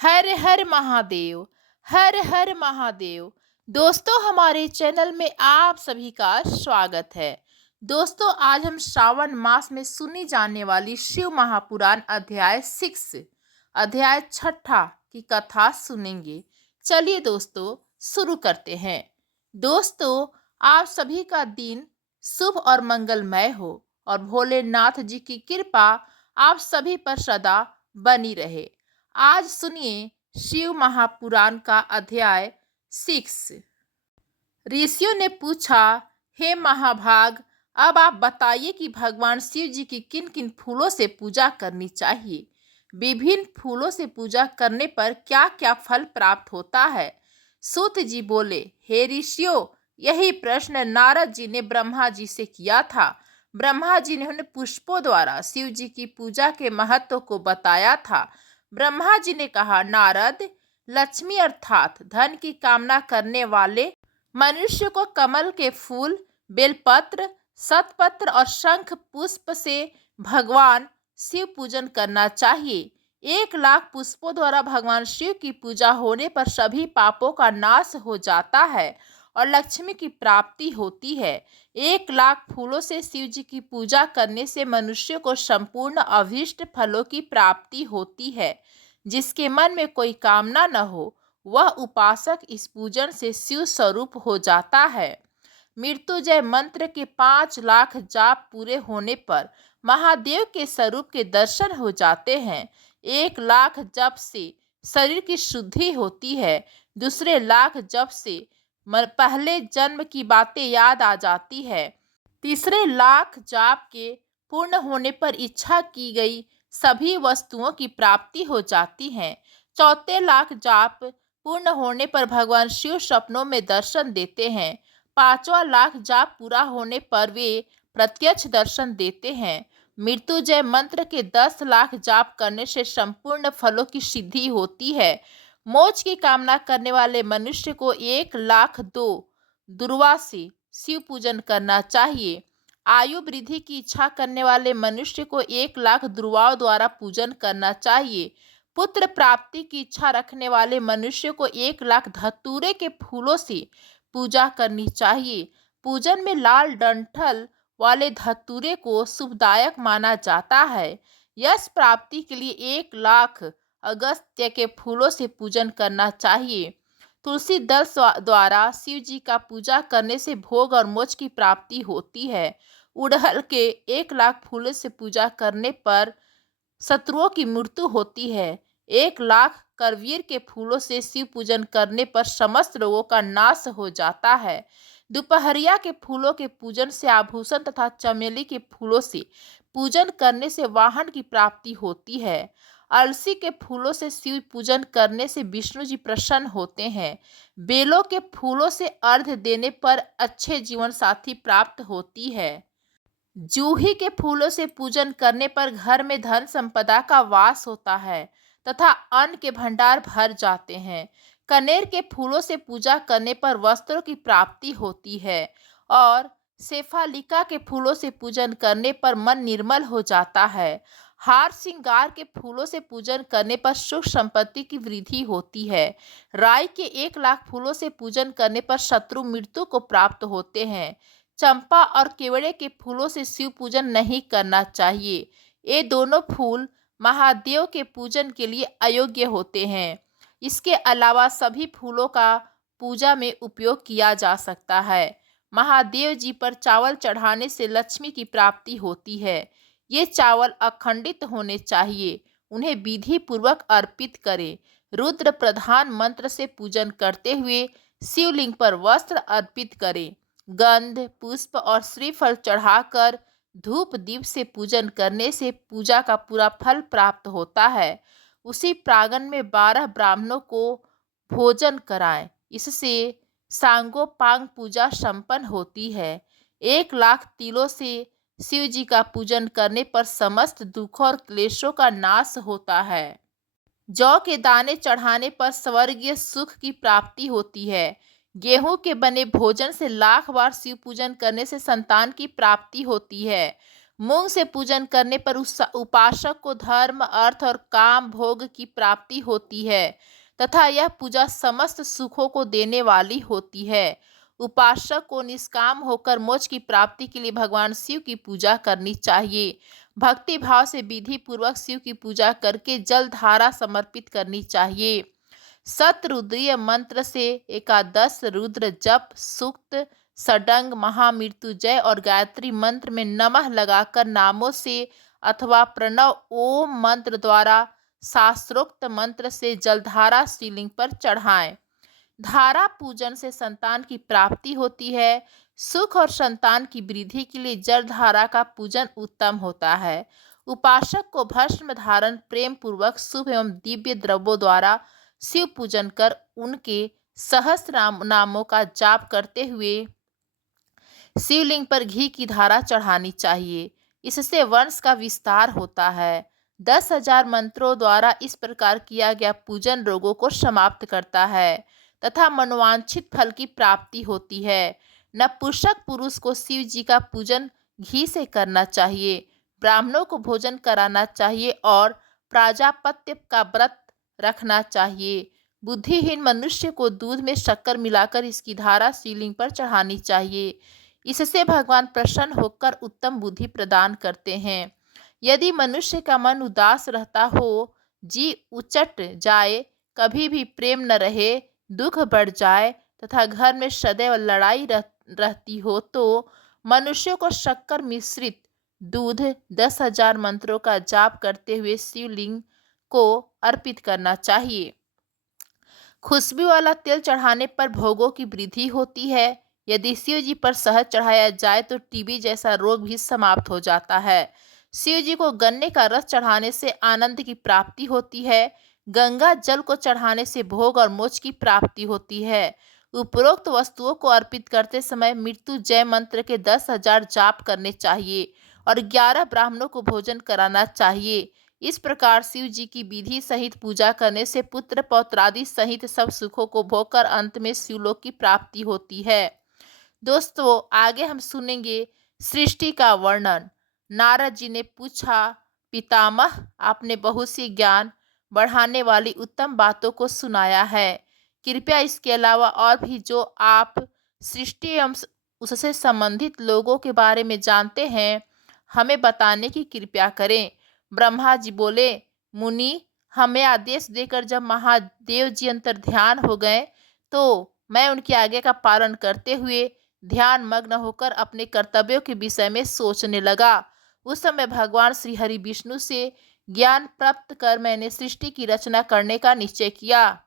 हर हर महादेव। हर हर महादेव। दोस्तों, हमारे चैनल में आप सभी का स्वागत है। दोस्तों, आज हम श्रावण मास में सुनी जाने वाली शिव महापुराण अध्याय 6 अध्याय 6 की कथा सुनेंगे। चलिए दोस्तों, शुरू करते हैं। दोस्तों, आप सभी का दिन शुभ और मंगलमय हो और भोलेनाथ जी की कृपा आप सभी पर सदा बनी रहे। आज सुनिए शिव महापुराण का अध्याय 6। ऋषियों ने पूछा, हे महाभाग, अब आप बताइए कि भगवान शिव जी की किन किन फूलों से पूजा करनी चाहिए। विभिन्न फूलों से पूजा करने पर क्या क्या फल प्राप्त होता है। सूत जी बोले, हे ऋषियों, यही प्रश्न नारद जी ने ब्रह्मा जी से किया था। ब्रह्मा जी ने उन्हें पुष्पों द्वारा शिव जी की पूजा के महत्व को बताया था। ब्रह्मा जी ने कहा, नारद, लक्ष्मी अर्थात धन की कामना करने वाले मनुष्य को कमल के फूल, बेलपत्र, शतपत्र और शंख पुष्प से भगवान शिव पूजन करना चाहिए। 1 लाख पुष्पों द्वारा भगवान शिव की पूजा होने पर सभी पापों का नाश हो जाता है और लक्ष्मी की प्राप्ति होती है। 1 लाख फूलों से शिव जी की पूजा करने से मनुष्य को संपूर्ण अभीष्ट फलों की प्राप्ति होती है। जिसके मन में कोई कामना न हो, वह उपासक इस पूजन से शिव स्वरूप हो जाता है। मृत्युंजय मंत्र के 5 लाख जाप पूरे होने पर महादेव के स्वरूप के दर्शन हो जाते हैं। 1 लाख जप से शरीर की शुद्धि होती है। दूसरे लाख जप से पहले जन्म की बातें याद आ जाती है। तीसरे लाख जाप के पूर्ण होने पर इच्छा की गई सभी वस्तुओं की प्राप्ति हो जाती है। चौथे लाख जाप पूर्ण होने पर भगवान शिव सपनों में दर्शन देते हैं। 5वां लाख जाप पूरा होने पर वे प्रत्यक्ष दर्शन देते हैं। मृत्युंजय मंत्र के 10 लाख जाप करने से संपूर्ण फलों की सिद्धि होती है। मोक्ष की कामना करने वाले मनुष्य को 1 लाख 2 दुर्वा से शिव पूजन करना चाहिए। आयु वृद्धि की इच्छा करने वाले मनुष्य को 1 लाख दुर्वाओं द्वारा पूजन करना चाहिए। पुत्र प्राप्ति की इच्छा रखने वाले मनुष्य को 1 लाख धतूरे के फूलों से पूजा करनी चाहिए। पूजन में लाल डंठल वाले धतूरे को शुभदायक माना जाता है। यश प्राप्ति के लिए 1 लाख अगस्त्य के फूलों से पूजन करना चाहिए। तुलसी दल द्वारा शिव जी का पूजा करने से भोग और मोक्ष की प्राप्ति होती है। उड़हल के 1 लाख फूलों से पूजा करने पर शत्रुओं की मृत्यु होती है। 1 लाख करवीर के फूलों से शिव पूजन करने पर समस्त रोगों का नाश हो जाता है। दोपहरिया के फूलों के पूजन से आभूषण तथा चमेली के फूलों से पूजन करने से वाहन की प्राप्ति होती है। अलसी के फूलों से शिव पूजन करने से विष्णु जी प्रसन्न होते हैं। बेलों के फूलों से अर्घ्य देने पर अच्छे जीवन साथी प्राप्त होती है। जूही के फूलों से पूजन करने पर घर में धन संपदा का वास होता है तथा अन्न के भंडार भर जाते हैं। कनेर के फूलों से पूजा करने पर वस्त्रों की प्राप्ति होती है और शेफालिका के फूलों से पूजन करने पर मन निर्मल हो जाता है। हार श्रृंगार के फूलों से पूजन करने पर सुख संपत्ति की वृद्धि होती है। राई के 1 लाख फूलों से पूजन करने पर शत्रु मृत्यु को प्राप्त होते हैं। चंपा और केवड़े के फूलों से शिव पूजन नहीं करना चाहिए। ये दोनों फूल महादेव के पूजन के लिए अयोग्य होते हैं। इसके अलावा सभी फूलों का पूजा में उपयोग किया जा सकता है। महादेव जी पर चावल चढ़ाने से लक्ष्मी की प्राप्ति होती है। ये चावल अखंडित होने चाहिए। उन्हें विधि पूर्वक अर्पित करें। रुद्र प्रधान मंत्र से पूजन करते हुए शिवलिंग पर वस्त्र अर्पित करें। गंध, पुष्प और श्रीफल चढ़ाकर धूप दीप से पूजन करने से पूजा का पूरा फल प्राप्त होता है। उसी प्रांगण में 12 ब्राह्मणों को भोजन कराएं। इससे सांगोपांग पूजा संपन्न होती है। 1 लाख तिलों से शिव जी का पूजन करने पर समस्त दुखों और क्लेशों का नाश होता है। जौ के दाने चढ़ाने पर स्वर्गीय सुख की प्राप्ति होती है। गेहूं के बने भोजन से लाख बार शिव पूजन करने से संतान की प्राप्ति होती है। मूंग से पूजन करने पर उस उपासक को धर्म, अर्थ और काम भोग की प्राप्ति होती है तथा यह पूजा समस्त सुखों को देने वाली होती है। उपासक को निष्काम होकर मोक्ष की प्राप्ति के लिए भगवान शिव की पूजा करनी चाहिए। भक्ति भाव से विधि पूर्वक शिव की पूजा करके जल धारा समर्पित करनी चाहिए। सतरुद्रीय मंत्र से एकादश रुद्र जप, सूक्त, षडंग, महामृत्युंजय और गायत्री मंत्र में नमः लगाकर नामों से अथवा प्रणव ओम मंत्र द्वारा शास्त्रोक्त मंत्र से जलधारा शिवलिंग पर चढ़ाएं। धारा पूजन से संतान की प्राप्ति होती है। सुख और संतान की वृद्धि के लिए जल धारा का पूजन उत्तम होता है। उपासक को भस्म धारण प्रेम पूर्वक शुभ एवं दिव्य द्रव्यों द्वारा शिव पूजन कर उनके सहस्त्र नामों का जाप करते हुए शिवलिंग पर घी की धारा चढ़ानी चाहिए। इससे वंश का विस्तार होता है। 10,000 मंत्रों द्वारा इस प्रकार किया गया पूजन रोगों को समाप्त करता है तथा मनोवांछित फल की प्राप्ति होती है। नपुंसक पुरुष को शिव जी का पूजन घी से करना चाहिए। ब्राह्मणों को भोजन कराना चाहिए और प्राजापत्य का व्रत रखना चाहिए। बुद्धिहीन मनुष्य को दूध में शक्कर मिलाकर इसकी धारा शिवलिंग पर चढ़ानी चाहिए। इससे भगवान प्रसन्न होकर उत्तम बुद्धि प्रदान करते हैं। यदि मनुष्य का मन उदास रहता हो, जी उचट जाए, कभी भी प्रेम न रहे, दुख बढ़ जाए तथा घर में सदैव लड़ाई रहती हो तो मनुष्य को शक्कर मिश्रित दूध 10,000 मंत्रों का जाप करते हुए शिवलिंग को अर्पित करना चाहिए। खुशबू वाला तेल चढ़ाने पर भोगों की वृद्धि होती है। यदि शिव जी पर शहद चढ़ाया जाए तो टीबी जैसा रोग भी समाप्त हो जाता है। शिव जी को गन्ने का रस चढ़ाने से आनंद की प्राप्ति होती है। गंगा जल को चढ़ाने से भोग और मोक्ष की प्राप्ति होती है। उपरोक्त वस्तुओं को अर्पित करते समय मृत्युंजय मंत्र के 10,000 जाप करने चाहिए और 11 ब्राह्मणों को भोजन कराना चाहिए। इस प्रकार शिव जी की विधि सहित पूजा करने से पुत्र पौत्रादि सहित सब सुखों को भोगकर अंत में शिवलोक की प्राप्ति होती है। दोस्तों, आगे हम सुनेंगे सृष्टि का वर्णन। नारद जी ने पूछा, पितामह, आपने बहुत सी ज्ञान बढ़ाने वाली उत्तम बातों को सुनाया है। कृपया इसके अलावा और भी जो आप सृष्टि एवं उससे संबंधित लोगों के बारे में जानते हैं, हमें बताने की कृपया करें। ब्रह्मा जी बोले, मुनि, हमें आदेश देकर जब महादेव जी अंतर ध्यान हो गए तो मैं उनकी आज्ञा का पालन करते हुए ध्यान मग्न होकर अपने कर्तव्यों के विषय में सोचने लगा। उस समय भगवान श्री हरि विष्णु से ज्ञान प्राप्त कर मैंने सृष्टि की रचना करने का निश्चय किया।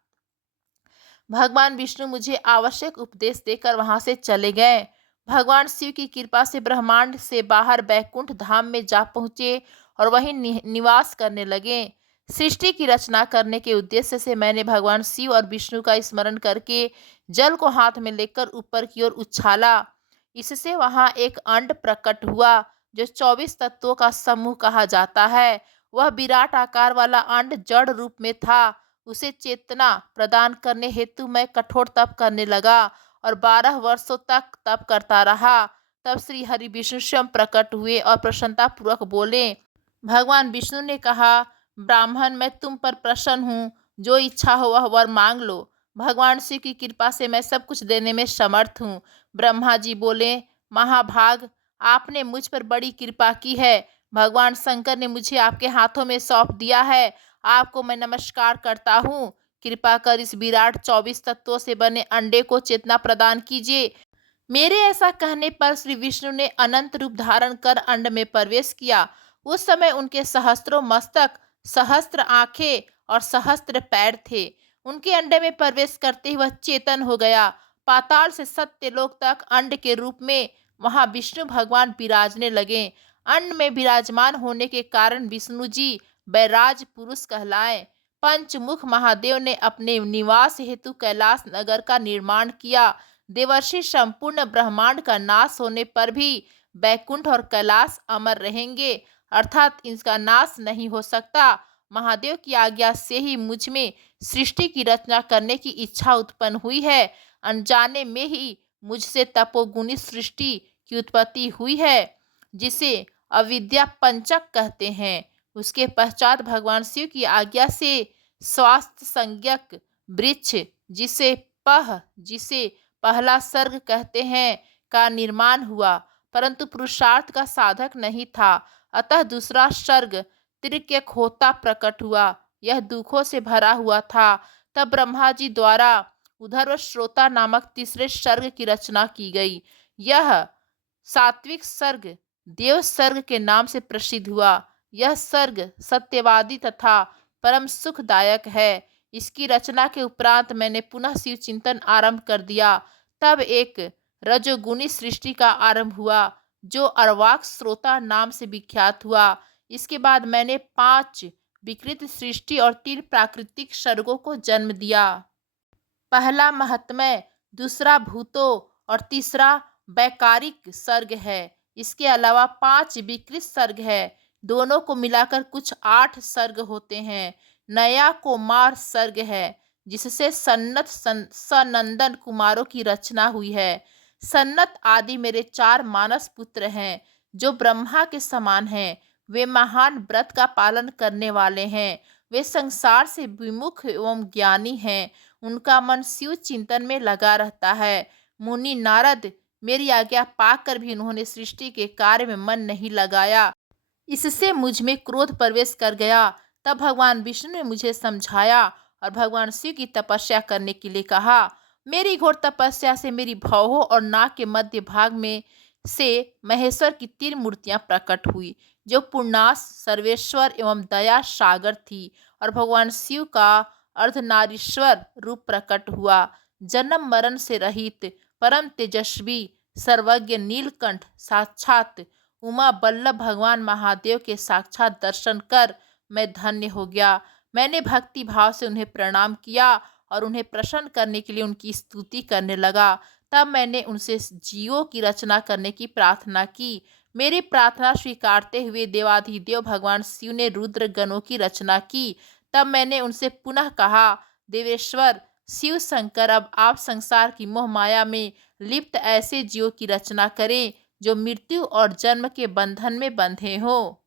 भगवान विष्णु मुझे आवश्यक उपदेश देकर वहां से चले गए। भगवान शिव की कृपा से ब्रह्मांड से बाहर बैकुंठ धाम में जा पहुँचे और वहीं निवास करने लगे। सृष्टि की रचना करने के उद्देश्य से मैंने भगवान शिव और विष्णु का स्मरण करके जल को हाथ में लेकर ऊपर की ओर उछाला। इससे वहां एक अंड प्रकट हुआ जो 24 तत्वों का समूह कहा जाता है। वह विराट आकार वाला अंड जड़ रूप में था। उसे चेतना प्रदान करने हेतु मैं कठोर तप करने लगा और 12 वर्षों तक तप करता रहा। तब श्री हरि विष्णु स्वयं प्रकट हुए और प्रसन्नता पूर्वक बोले। भगवान विष्णु ने कहा, ब्राह्मण, मैं तुम पर प्रसन्न हूँ। जो इच्छा हो वह वर मांग लो। भगवान शिव की कृपा से मैं सब कुछ देने में समर्थ हूँ। ब्रह्मा जी बोले, महाभाग, आपने मुझ पर बड़ी कृपा की है। भगवान शंकर ने मुझे आपके हाथों में सौंप दिया है। आपको मैं नमस्कार करता हूँ। कृपा कर इस विराट 24 तत्वों से बने अंडे को चेतना प्रदान कीजिए। मेरे ऐसा कहने पर श्री विष्णु ने अनंत रूप धारण कर अंड में प्रवेश किया। उस समय उनके सहस्त्रों मस्तक, सहस्त्र आंखें और सहस्त्र पैर थे। उनके अंडे में प्रवेश करते ही वह चेतन हो गया। पाताल से सत्यलोक तक अंड के रूप में वहां विष्णु भगवान विराजने लगे। अंड में विराजमान होने के कारण विष्णु जी बैराज पुरुष कहलाए। पंचमुख महादेव ने अपने निवास हेतु कैलाश नगर का निर्माण किया। देवर्षि संपूर्ण ब्रह्मांड का नाश होने पर भी बैकुंठ और कैलाश अमर रहेंगे, अर्थात इसका नाश नहीं हो सकता। महादेव की आज्ञा से ही मुझ में सृष्टि की रचना करने की इच्छा उत्पन्न हुई है। अनजाने में ही मुझसे तपोगुणी सृष्टि की उत्पत्ति हुई है, जिसे अविद्या पंचक कहते हैं। उसके पश्चात भगवान शिव की आज्ञा से स्वास्थ्य संज्ञक वृक्ष जिसे पहला सर्ग कहते हैं का निर्माण हुआ, परंतु पुरुषार्थ का साधक नहीं था। अतः दूसरा सर्ग त्रिक्यहोता प्रकट हुआ। यह दुखों से भरा हुआ था। तब ब्रह्मा जी द्वारा उधर्व श्रोता नामक तीसरे सर्ग की रचना की गई। यह सात्विक सर्ग देव सर्ग के नाम से प्रसिद्ध हुआ। यह सर्ग सत्यवादी तथा परम सुखदायक है। इसकी रचना के उपरांत मैंने पुनः शिव चिंतन आरंभ कर दिया। तब एक रजोगुणी सृष्टि का आरंभ हुआ जो अर्वाक श्रोता नाम से विख्यात हुआ। इसके बाद मैंने 5 विकृत सृष्टि और 3 प्राकृतिक सर्गों को जन्म दिया। पहला महत्मय, दूसरा भूतो और तीसरा वैकारिक सर्ग है। इसके अलावा 5 विकृत सर्ग है। दोनों को मिलाकर कुछ 8 सर्ग होते हैं। नया कुमार सर्ग है जिससे सन्नत सनंदन कुमारों की रचना हुई है। सन्नत आदि मेरे 4 मानस पुत्र हैं जो ब्रह्मा के समान हैं। वे महान व्रत का पालन करने वाले हैं। वे संसार से विमुख एवं ज्ञानी हैं। उनका मन शिव चिंतन में लगा रहता है। मुनि नारद मेरी आज्ञा पाकर भी उन्होंने सृष्टि के कार्य में मन नहीं लगाया। इससे मुझ में क्रोध प्रवेश कर गया। तब भगवान विष्णु ने मुझे समझाया और भगवान शिव की तपस्या करने के लिए कहा। मेरी घोर तपस्या से मेरी भौहों और नाक के मध्य भाग में से महेश्वर की 3 मूर्तियां प्रकट हुई जो पूर्णास, सर्वेश्वर एवं दया सागर थी। और भगवान शिव का अर्धनारीश्वर रूप प्रकट हुआ। जन्म मरण से रहित परम तेजस्वी सर्वज्ञ नीलकंठ साक्षात उमा बल्लभ भगवान महादेव के साक्षात दर्शन कर मैं धन्य हो गया। मैंने भक्ति भाव से उन्हें प्रणाम किया और उन्हें प्रसन्न करने के लिए उनकी स्तुति करने लगा। तब मैंने उनसे जीवों की रचना करने की प्रार्थना की। मेरी प्रार्थना स्वीकारते हुए देवाधिदेव भगवान शिव ने रुद्र गणों की रचना की। तब मैंने उनसे पुनः कहा, देवेश्वर शिव शंकर, अब आप संसार की मोह माया में लिप्त ऐसे जीवों की रचना करें जो मृत्यु और जन्म के बंधन में बंधे हो।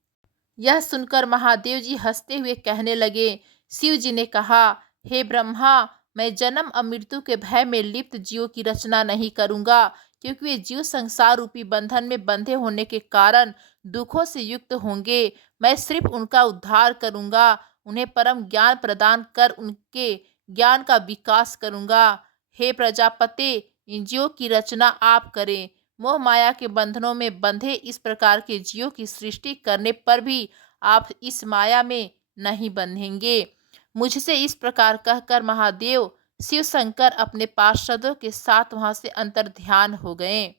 यह सुनकर महादेव जी हंसते हुए कहने लगे। शिव जी ने कहा, हे ब्रह्मा, मैं जन्म और मृत्यु के भय में लिप्त जीवों की रचना नहीं करूंगा, क्योंकि वे जीव संसार रूपी बंधन में बंधे होने के कारण दुखों से युक्त होंगे। मैं सिर्फ उनका उद्धार करूंगा, उन्हें परम ज्ञान प्रदान कर उनके ज्ञान का विकास करूंगा। हे प्रजापते, इन जीवों की रचना आप करें। मोह माया के बंधनों में बंधे इस प्रकार के जीवों की सृष्टि करने पर भी आप इस माया में नहीं बंधेंगे। मुझसे इस प्रकार कहकर महादेव शिव शंकर अपने पार्षदों के साथ वहां से अंतर्ध्यान हो गए।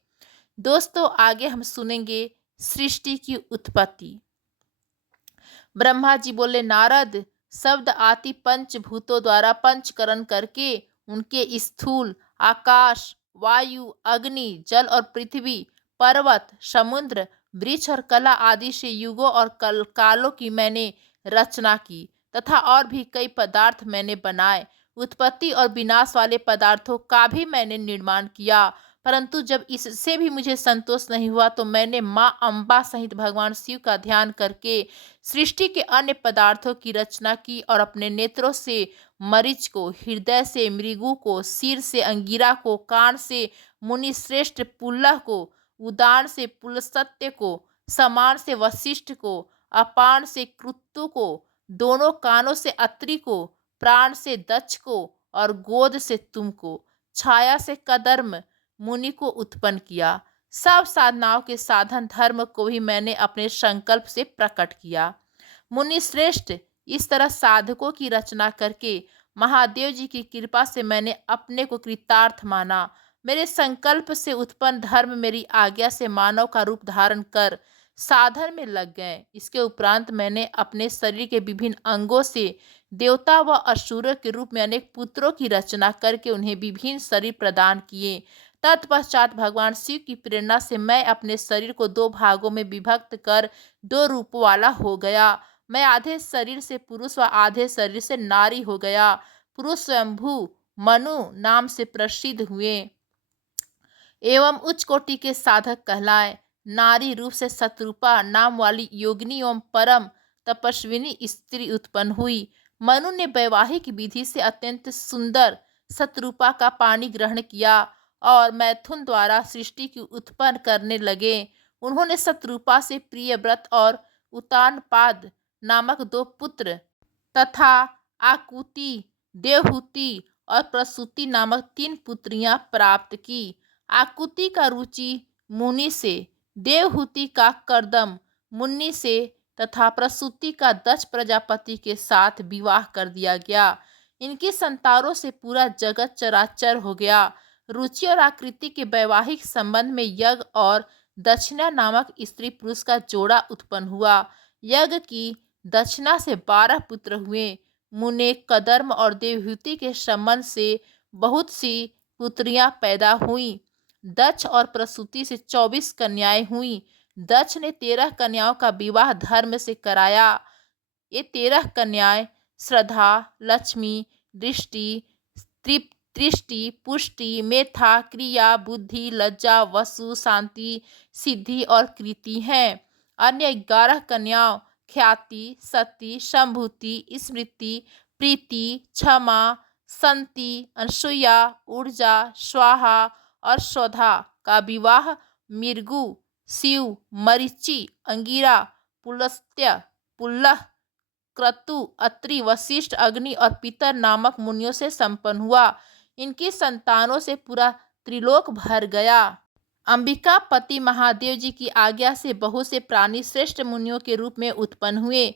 दोस्तों, आगे हम सुनेंगे सृष्टि की उत्पत्ति। ब्रह्मा जी बोले, नारद, शब्द आदि पंचभूतों द्वारा पंचकरण करके उनके स्थूल आकाश, वायु, अग्नि, जल और पृथ्वी, पर्वत, समुद्र, वृक्ष और कला आदि से युगों और कालों की मैंने रचना की तथा और भी कई पदार्थ मैंने बनाए। उत्पत्ति और विनाश वाले पदार्थों का भी मैंने निर्माण किया। परंतु जब इससे भी मुझे संतोष नहीं हुआ तो मैंने माँ अम्बा सहित भगवान शिव का ध्यान करके सृष्टि के अन्य पदार्थों की रचना की और अपने नेत्रों से मरीच को, हृदय से मृगु को, सिर से अंगिरा को, कान से मुनि श्रेष्ठ पुल्लह को, उदान से पुलसत्य को, समान से वशिष्ठ को, अपान से कृतु को, दोनों कानों से अत्रि को, प्राण से दक्ष को और गोद से तुम को, छाया से कदर्म मुनि को उत्पन्न किया। सब साधनाओं के साधन धर्म को भी मैंने अपने संकल्प से प्रकट किया। मुनि श्रेष्ठ, इस तरह साधकों की रचना करके महादेव जी की कृपा से मैंने अपने को कृतार्थ माना। मेरे संकल्प से उत्पन्न धर्म मेरी आज्ञा से मानव का रूप धारण कर साधन में लग गए। इसके उपरांत मैंने अपने शरीर के विभिन्न अंगों से देवता व असुरों के रूप में अनेक पुत्रों की रचना करके उन्हें विभिन्न शरीर प्रदान किए। तत्पश्चात भगवान शिव की प्रेरणा से मैं अपने शरीर को 2 भागों में विभक्त कर 2 रूप वाला हो गया। मैं आधे शरीर से पुरुष व आधे शरीर से नारी हो गया। पुरुष स्वयंभू मनु नाम से प्रसिद्ध हुए एवं उच्च कोटि के साधक कहलाए। नारी रूप से शतरूपा नाम वाली योगिनी एवं परम तपस्विनी स्त्री उत्पन्न हुई। मनु ने वैवाहिक विधि से अत्यंत सुंदर शतरूपा का पानी ग्रहण किया और मैथुन द्वारा सृष्टि की उत्पन्न करने लगे। उन्होंने शतरूपा से प्रियव्रत और उतानपाद नामक 2 पुत्र तथा आकुति, देवहूति और प्रसूति नामक 3 पुत्रियां प्राप्त की। आकुति का रुचि मुनि से, देवहूति का कर्दम मुनि से तथा प्रसूति का दक्ष प्रजापति के साथ विवाह कर दिया गया। इनकी संतानों से पूरा जगत चराचर हो गया। रुचि और आकृति के वैवाहिक संबंध में यज्ञ और दक्षिणा नामक स्त्री पुरुष का जोड़ा उत्पन्न हुआ। यज्ञ की दक्षिणा से 12 पुत्र हुए। मुने, कदर्म और देवहूति के संबंध से बहुत सी पुत्रियां पैदा हुईं। दक्ष और प्रसूति से 24 कन्याएं हुईं। दक्ष ने 13 कन्याओं का विवाह धर्म से कराया। ये 13 कन्याएं श्रद्धा, लक्ष्मी, दृष्टि, दृष्टि, पुष्टि, मेधा, क्रिया, बुद्धि, लज्जा, वसु, शांति, सिद्धि और कृति हैं। अन्य 11 कन्याओं ख्याति, सती, संभूति, स्मृति, प्रीति, क्षमा, संति, अनसुया, ऊर्जा, स्वाहा और स्वधा का विवाह मृगु, शिव, मरीचि, अंगिरा, पुलस्त्य, पुल्लह, क्रतु, अत्रि, वशिष्ठ, अग्नि और पितर नामक मुनियों से संपन्न हुआ। इनकी संतानों से पूरा त्रिलोक भर गया। अंबिका पति महादेव जी की आज्ञा से बहुत से प्राणी श्रेष्ठ मुनियों के रूप में उत्पन्न हुए।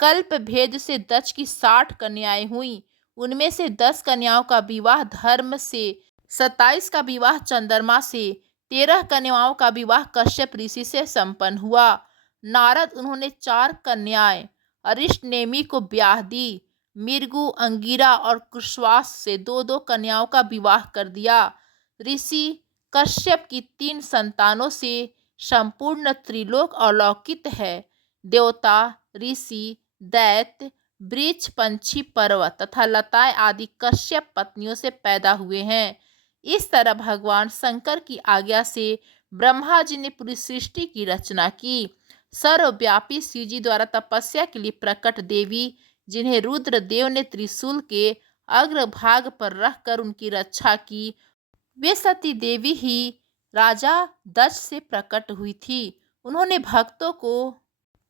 कल्प भेद से दक्ष की 60 कन्याएं हुईं। उनमें से 10 कन्याओं का विवाह धर्म से, 27 का विवाह चंद्रमा से, 13 कन्याओं का विवाह कश्यप ऋषि से संपन्न हुआ। नारद उन्होंने 4 कन्याएं अरिष्टनेमि को ब्याह दी। मृगु, अंगिरा और कुश्वास से 2-2 कन्याओं का विवाह कर दिया। ऋषि कश्यप की 3 संतानों से संपूर्ण त्रिलोक अलौकित है। देवता, ऋषि, दैत्य, वृक्ष, पंछी, पर्वत तथा लताएं आदि कश्यप पत्नियों से पैदा हुए हैं। इस तरह भगवान शंकर की आज्ञा से ब्रह्मा जी ने पूरी सृष्टि की रचना की। सर्वव्यापी शिव जी द्वारा तपस्या के लिए प्रकट देवी, जिन्हें रुद्र देव ने त्रिशूल के अग्रभाग पर रखकर उनकी रक्षा की, वे सती देवी ही राजा दक्ष से प्रकट हुई थी। उन्होंने भक्तों को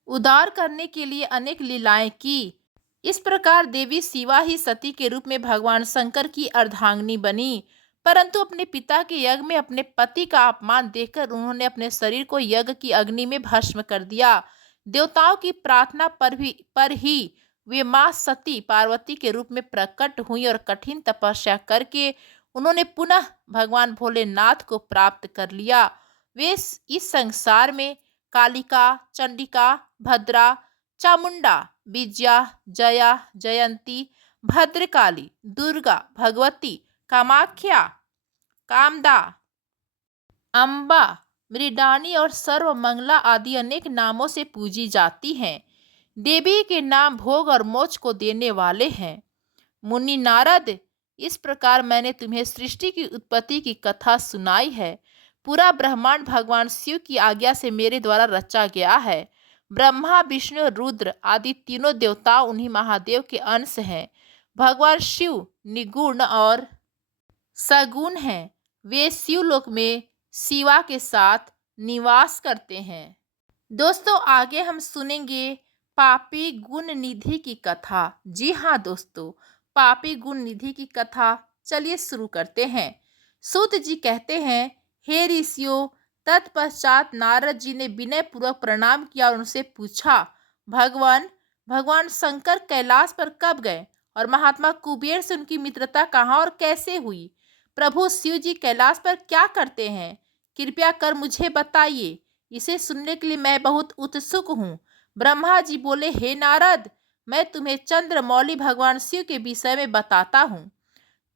उद्धार करने के लिए अनेक लीलाएं की। इस प्रकार देवी शिवा ही सती के रूप में भगवान शंकर की अर्धांगिनी बनी। परंतु अपने पिता के यज्ञ में अपने पति का अपमान देखकर उन्होंने अपने शरीर को यज्ञ की अग्नि में भस्म कर दिया। देवताओं की प्रार्थना पर ही वे मां सती पार्वती के रूप में प्रकट हुई और कठिन तपस्या करके उन्होंने पुनः भगवान भोलेनाथ को प्राप्त कर लिया। वे इस संसार में कालिका, चंडिका, भद्रा, चामुंडा, विजया, जया, जयंती, भद्रकाली, दुर्गा, भगवती, कामाख्या, कामदा, अम्बा, मृडानी और सर्वमंगला आदि अनेक नामों से पूजी जाती हैं। देवी के नाम भोग और मोक्ष को देने वाले हैं। मुनि नारद, इस प्रकार मैंने तुम्हें सृष्टि की उत्पत्ति की कथा सुनाई है। पूरा ब्रह्मांड भगवान शिव की आज्ञा से मेरे द्वारा रचा गया है। ब्रह्मा, विष्णु, रुद्र आदि तीनों देवता उन्हीं महादेव के अंश हैं। भगवान शिव निगुण और सगुण हैं। वे शिवलोक में शिवा के साथ निवास करते हैं। दोस्तों, आगे हम सुनेंगे पापी गुण निधि की कथा। जी हाँ दोस्तों, पापी गुण निधि की कथा चलिए शुरू करते हैं। सूत जी कहते हैं, हे ऋषियों, तत्पश्चात नारद जी ने विनय पूर्वक प्रणाम किया और उनसे पूछा, भगवान शंकर कैलाश पर कब गए और महात्मा कुबेर से उनकी मित्रता कहाँ और कैसे हुई? प्रभु शिव जी कैलाश पर क्या करते हैं? कृपया कर मुझे बताइए। इसे सुनने के लिए मैं बहुत उत्सुक हूँ। ब्रह्मा जी बोले, हे नारद, मैं तुम्हें चंद्रमौली भगवान शिव के विषय में बताता हूँ।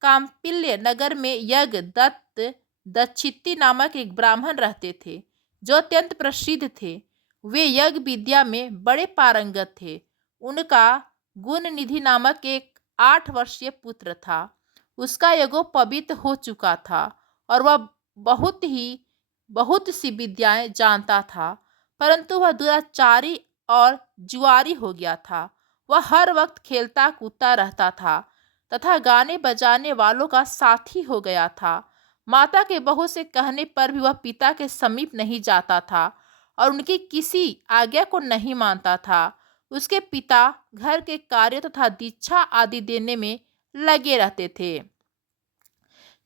काम्पिल्य नगर में यज्ञ दत्त दक्षिति नामक एक ब्राह्मण रहते थे, जो अत्यंत प्रसिद्ध थे। वे यज्ञ विद्या में बड़े पारंगत थे। उनका गुण निधि नामक एक 8 वर्षीय पुत्र था। उसका यज्ञोपवीत हो चुका था और वह बहुत ही बहुत सी विद्याएं जानता था, परंतु वह दुराचारी और जुआरी हो गया था। वह हर वक्त खेलता कूदता रहता था तथा गाने बजाने वालों का साथी हो गया था। माता के बहुत से कहने पर भी वह पिता के समीप नहीं जाता था और उनकी किसी आज्ञा को नहीं मानता था। उसके पिता घर के कार्य तथा दीक्षा आदि देने में लगे रहते थे।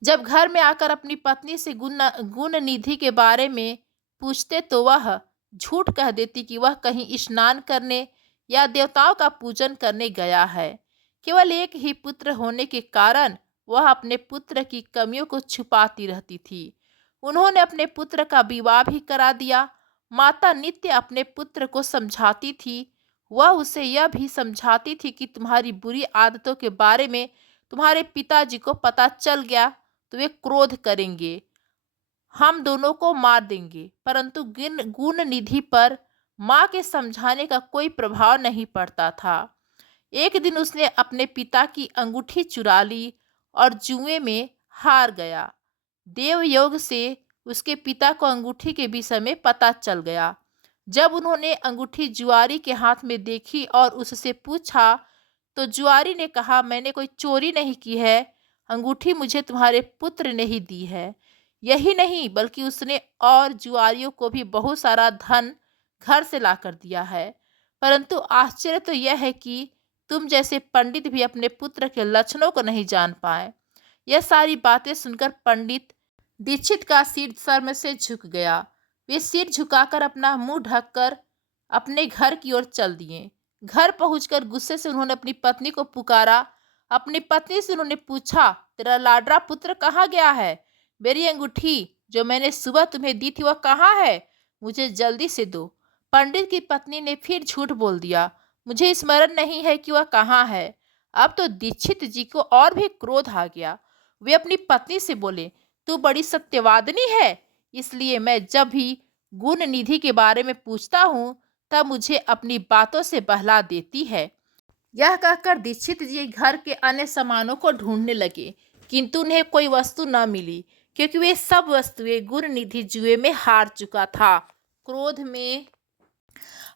जब घर में आकर अपनी पत्नी से गुण निधि के बारे में पूछते तो वह झूठ कह देती कि वह कहीं स्नान करने या देवताओं का पूजन करने गया है। केवल एक ही पुत्र होने के कारण वह अपने पुत्र की कमियों को छुपाती रहती थी। उन्होंने अपने पुत्र का विवाह भी करा दिया। माता नित्य अपने पुत्र को समझाती थी। वह उसे यह भी समझाती थी कि तुम्हारी बुरी आदतों के बारे में तुम्हारे पिताजी को पता चल गया तो वे क्रोध करेंगे, हम दोनों को मार देंगे। परंतु गुण निधि पर माँ के समझाने का कोई प्रभाव नहीं पड़ता था। एक दिन उसने अपने पिता की अंगूठी चुरा ली और जुए में हार गया। देवयोग से उसके पिता को अंगूठी के विषय में पता चल गया। जब उन्होंने अंगूठी जुआरी के हाथ में देखी और उससे पूछा तो जुआरी ने कहा, मैंने कोई चोरी नहीं की है, अंगूठी मुझे तुम्हारे पुत्र ने ही दी है। यही नहीं बल्कि उसने और जुआरियों को भी बहुत सारा धन घर से ला कर दिया है। परंतु आश्चर्य तो यह है कि तुम जैसे पंडित भी अपने पुत्र के लक्षणों को नहीं जान पाए। यह सारी बातें सुनकर पंडित दीक्षित का सिर शर्म से झुक गया। वे सिर झुकाकर अपना मुंह ढककर अपने घर की ओर चल दिए। घर पहुंचकर गुस्से से उन्होंने अपनी पत्नी को पुकारा। अपनी पत्नी से उन्होंने पूछा, तेरा लाडला पुत्र कहाँ गया है? मेरी अंगूठी जो मैंने सुबह तुम्हें दी थी वह कहाँ है? मुझे जल्दी से दो। पंडित की पत्नी ने फिर झूठ बोल दिया, मुझे स्मरण नहीं है कि वह कहाँ है। अब तो दीक्षित जी को और भी क्रोध आ गया। वे अपनी पत्नी से बोले, तू बड़ी सत्यवादिनी है, इसलिए मैं जब भी गुण निधि के बारे में पूछता हूँ तब मुझे अपनी बातों से बहला देती है। यह कहकर दीक्षित जी घर के अन्य सामानों को ढूंढने लगे, किंतु उन्हें कोई वस्तु न मिली, क्योंकि वे सब वस्तुएं गुण निधि जुए में हार चुका था। क्रोध में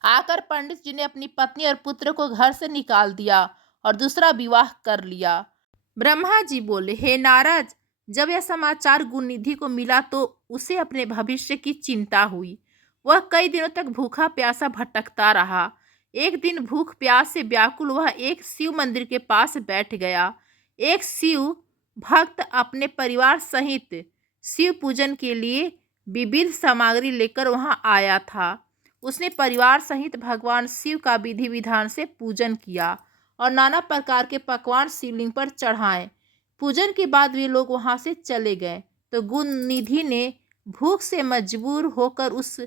आकर पंडित जी ने अपनी पत्नी और पुत्र को घर से निकाल दिया और दूसरा विवाह कर लिया। ब्रह्मा जी बोले, हे नारद, जब यह समाचार गुणनिधि को मिला तो उसे अपने भविष्य की चिंता हुई। वह कई दिनों तक भूखा प्यासा भटकता रहा। एक दिन भूख प्यास से व्याकुल वह एक शिव मंदिर के पास बैठ गया। एक शिव भक्त अपने परिवार सहित शिव पूजन के लिए विविध सामग्री लेकर वहां आया था। उसने परिवार सहित भगवान शिव का विधि विधान से पूजन किया और नाना प्रकार के पकवान शिवलिंग पर चढ़ाए। पूजन के बाद वे लोग वहां से चले गए तो गुण निधि ने भूख से मजबूर होकर उस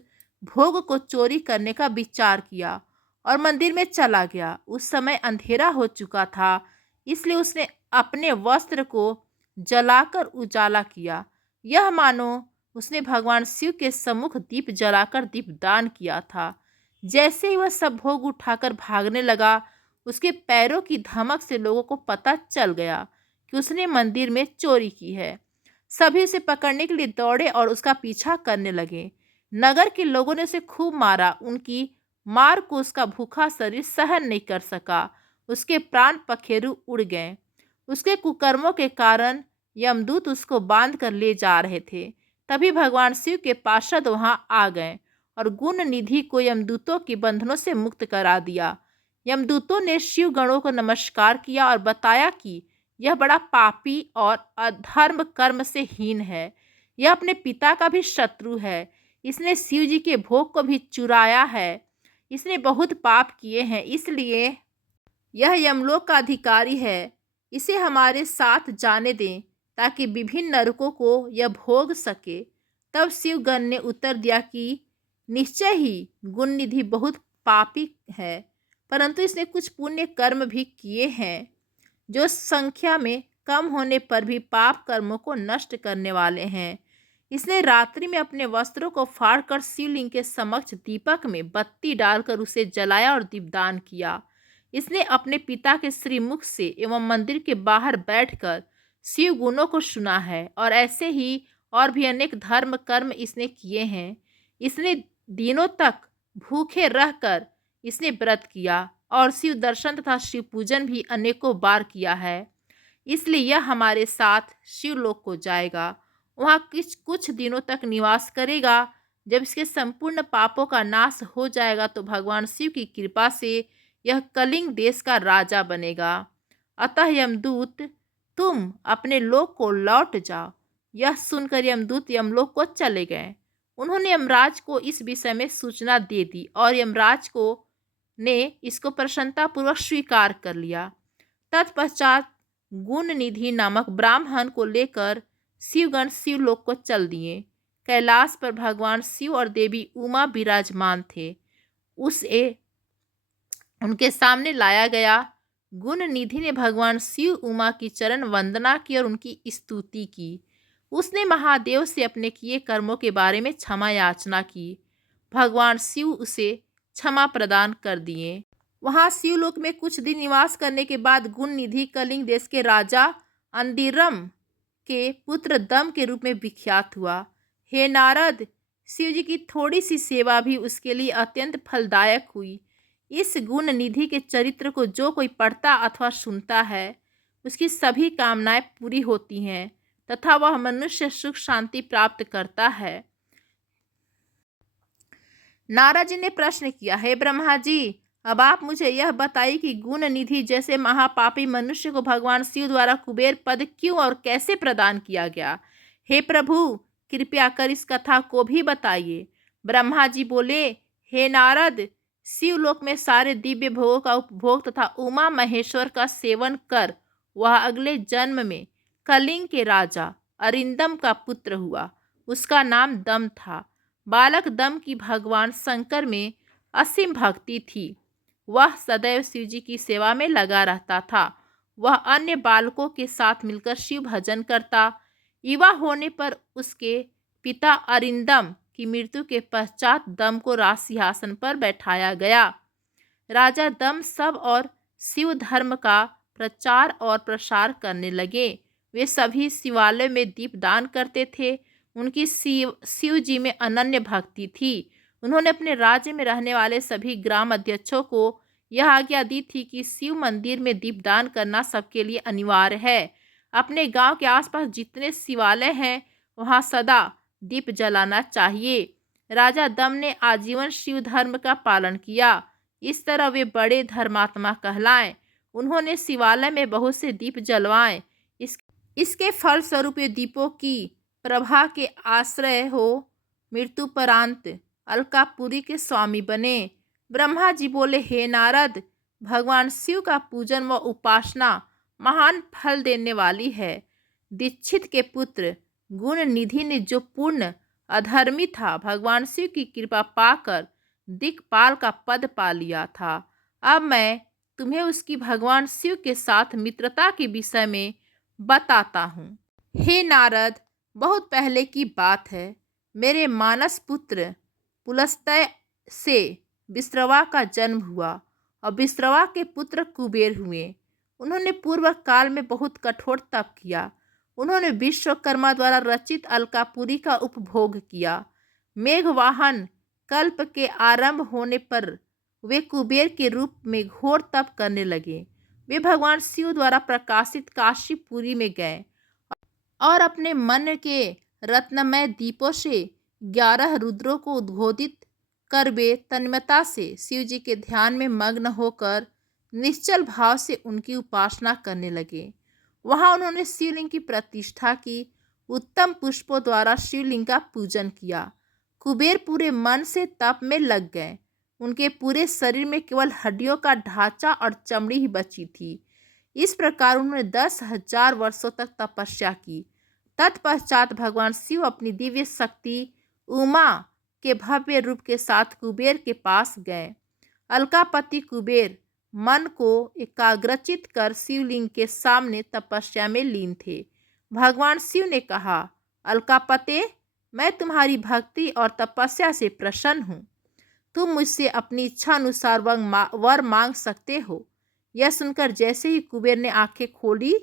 भोग को चोरी करने का विचार किया और मंदिर में चला गया। उस समय अंधेरा हो चुका था, इसलिए उसने अपने वस्त्र को जलाकर उजाला किया। यह मानो उसने भगवान शिव के सम्मुख दीप जलाकर दीपदान किया था। जैसे ही वह सब भोग उठाकर भागने लगा, उसके पैरों की धमक से लोगों को पता चल गया कि उसने मंदिर में चोरी की है। सभी उसे पकड़ने के लिए दौड़े और उसका पीछा करने लगे। नगर के लोगों ने उसे खूब मारा। उनकी मार को उसका भूखा शरीर सहन नहीं कर सका। उसके प्राण पखेरु उड़ गए। उसके कुकर्मों के कारण यमदूत उसको बांध कर ले जा रहे थे। तभी भगवान शिव के पार्षद वहां आ गए और गुण निधि को यमदूतों के बंधनों से मुक्त करा दिया। यमदूतों ने शिव गणों को नमस्कार किया और बताया कि यह बड़ा पापी और अधर्म कर्म से हीन है। यह अपने पिता का भी शत्रु है। इसने शिव जी के भोग को भी चुराया है। इसने बहुत पाप किए हैं, इसलिए यह यमलोक का अधिकारी है। इसे हमारे साथ जाने दें ताकि विभिन्न नरकों को यह भोग सके। तब शिवगण ने उत्तर दिया कि निश्चय ही गुण निधि बहुत पापी है, परंतु इसने कुछ पुण्य कर्म भी किए हैं जो संख्या में कम होने पर भी पाप कर्मों को नष्ट करने वाले हैं। इसने रात्रि में अपने वस्त्रों को फाड़कर शिवलिंग के समक्ष दीपक में बत्ती डालकर उसे जलाया और दीपदान किया। इसने अपने पिता के श्रीमुख से एवं मंदिर के बाहर बैठकर शिव गुणों को सुना है और ऐसे ही और भी अनेक धर्म कर्म इसने किए हैं। इसने दिनों तक भूखे रहकर इसने व्रत किया और शिव दर्शन तथा शिव पूजन भी अनेकों बार किया है। इसलिए यह हमारे साथ शिवलोक को जाएगा, वहाँ कुछ कुछ दिनों तक निवास करेगा। जब इसके संपूर्ण पापों का नाश हो जाएगा तो भगवान शिव की कृपा से यह कलिंग देश का राजा बनेगा। अतः यमदूत, तुम अपने लोक को लौट जाओ। यह सुनकर यमदूत यमलोक को चले गए। उन्होंने यमराज को इस विषय में सूचना दे दी और यमराज को ने इसको प्रसन्नतापूर्वक स्वीकार कर लिया। तत्पश्चात गुण निधि नामक ब्राह्मण को लेकर शिवगण शिवलोक को चल दिए। कैलाश पर भगवान शिव और देवी उमा विराजमान थे। उसे उनके सामने लाया गया। गुण निधि ने भगवान शिव उमा की चरण वंदना की और उनकी स्तुति की। उसने महादेव से अपने किए कर्मों के बारे में क्षमा याचना की। भगवान शिव उसे क्षमा प्रदान कर दिए। वहां शिवलोक में कुछ दिन निवास करने के बाद गुण निधि कलिंग देश के राजा अंदिरम के पुत्र दम के रूप में विख्यात हुआ। हे नारद, शिव जी की थोड़ी सी सेवा भी उसके लिए अत्यंत फलदायक हुई। इस गुण निधि के चरित्र को जो कोई पढ़ता अथवा सुनता है उसकी सभी कामनाएं पूरी होती हैं तथा वह मनुष्य सुख शांति प्राप्त करता है। नारद जी ने प्रश्न किया, हे ब्रह्मा जी, अब आप मुझे यह बताइए कि गुण निधि जैसे महापापी मनुष्य को भगवान शिव द्वारा कुबेर पद क्यों और कैसे प्रदान किया गया। हे प्रभु, कृपया कर इस कथा को भी बताइए। ब्रह्मा जी बोले, हे नारद, शिवलोक में सारे दिव्य भोगों का उपभोग तथा उमा महेश्वर का सेवन कर वह अगले जन्म में कलिंग के राजा अरिंदम का पुत्र हुआ। उसका नाम दम था। बालक दम की भगवान शंकर में असीम भक्ति थी। वह सदैव शिव जी की सेवा में लगा रहता था। वह अन्य बालकों के साथ मिलकर शिव भजन करता। युवा होने पर उसके पिता अरिंदम की मृत्यु के पश्चात दम को राज सिंहासन पर बैठाया गया। राजा दम सब और शिव धर्म का प्रचार और प्रसार करने लगे। वे सभी शिवालय में दीपदान करते थे। उनकी शिव जी में अनन्य भक्ति थी। उन्होंने अपने राज्य में रहने वाले सभी ग्राम अध्यक्षों को यह आज्ञा दी थी कि शिव मंदिर में दीपदान करना सबके लिए अनिवार्य है। अपने गांव के आसपास जितने शिवालय हैं वहां सदा दीप जलाना चाहिए। राजा दम ने आजीवन शिव धर्म का पालन किया। इस तरह वे बड़े धर्मात्मा कहलाए। उन्होंने शिवालय में बहुत से दीप जलवाए। इसके फलस्वरूप ये दीपों की प्रभा के आश्रय हो मृत्युपरांत अलकापुरी के स्वामी बने। ब्रह्मा जी बोले, हे नारद, भगवान शिव का पूजन व उपासना महान फल देने वाली है। दीक्षित के पुत्र गुण निधि ने जो पूर्ण अधर्मी था, भगवान शिव की कृपा पाकर दिक्पाल का पद पा लिया था। अब मैं तुम्हें उसकी भगवान शिव के साथ मित्रता के विषय में बताता हूँ। हे नारद, बहुत पहले की बात है। मेरे मानस पुत्र पुलस्त्य से विश्रवा का जन्म हुआ और विश्रवा के पुत्र कुबेर हुए। उन्होंने पूर्व काल में बहुत कठोर तप किया। उन्होंने विश्वकर्मा द्वारा रचित अलकापुरी का उपभोग किया। मेघवाहन कल्प के आरंभ होने पर वे कुबेर के रूप में घोर तप करने लगे। वे भगवान शिव द्वारा प्रकाशित काशीपुरी में गए और अपने मन के रत्नमय दीपों से 11 रुद्रों को उद्बोधित कर वे तन्मयता से शिव जी के ध्यान में मग्न होकर निश्चल भाव से उनकी उपासना करने लगे। वहां उन्होंने शिवलिंग की प्रतिष्ठा की। उत्तम पुष्पों द्वारा शिवलिंग का पूजन किया। कुबेर पूरे मन से तप में लग गए। उनके पूरे शरीर में केवल हड्डियों का ढांचा और चमड़ी ही बची थी। इस प्रकार उन्होंने 10,000 वर्षों तक तपस्या की। तत्पश्चात भगवान शिव अपनी दिव्य शक्ति उमा के भव्य रूप के साथ कुबेर के पास गए। अलकापति कुबेर मन को एकाग्रचित कर शिवलिंग के सामने तपस्या में लीन थे। भगवान शिव ने कहा, अलकापते, मैं तुम्हारी भक्ति और तपस्या से प्रसन्न हूँ। तुम मुझसे अपनी इच्छा अनुसार वर मांग सकते हो। यह सुनकर जैसे ही कुबेर ने आंखें खोली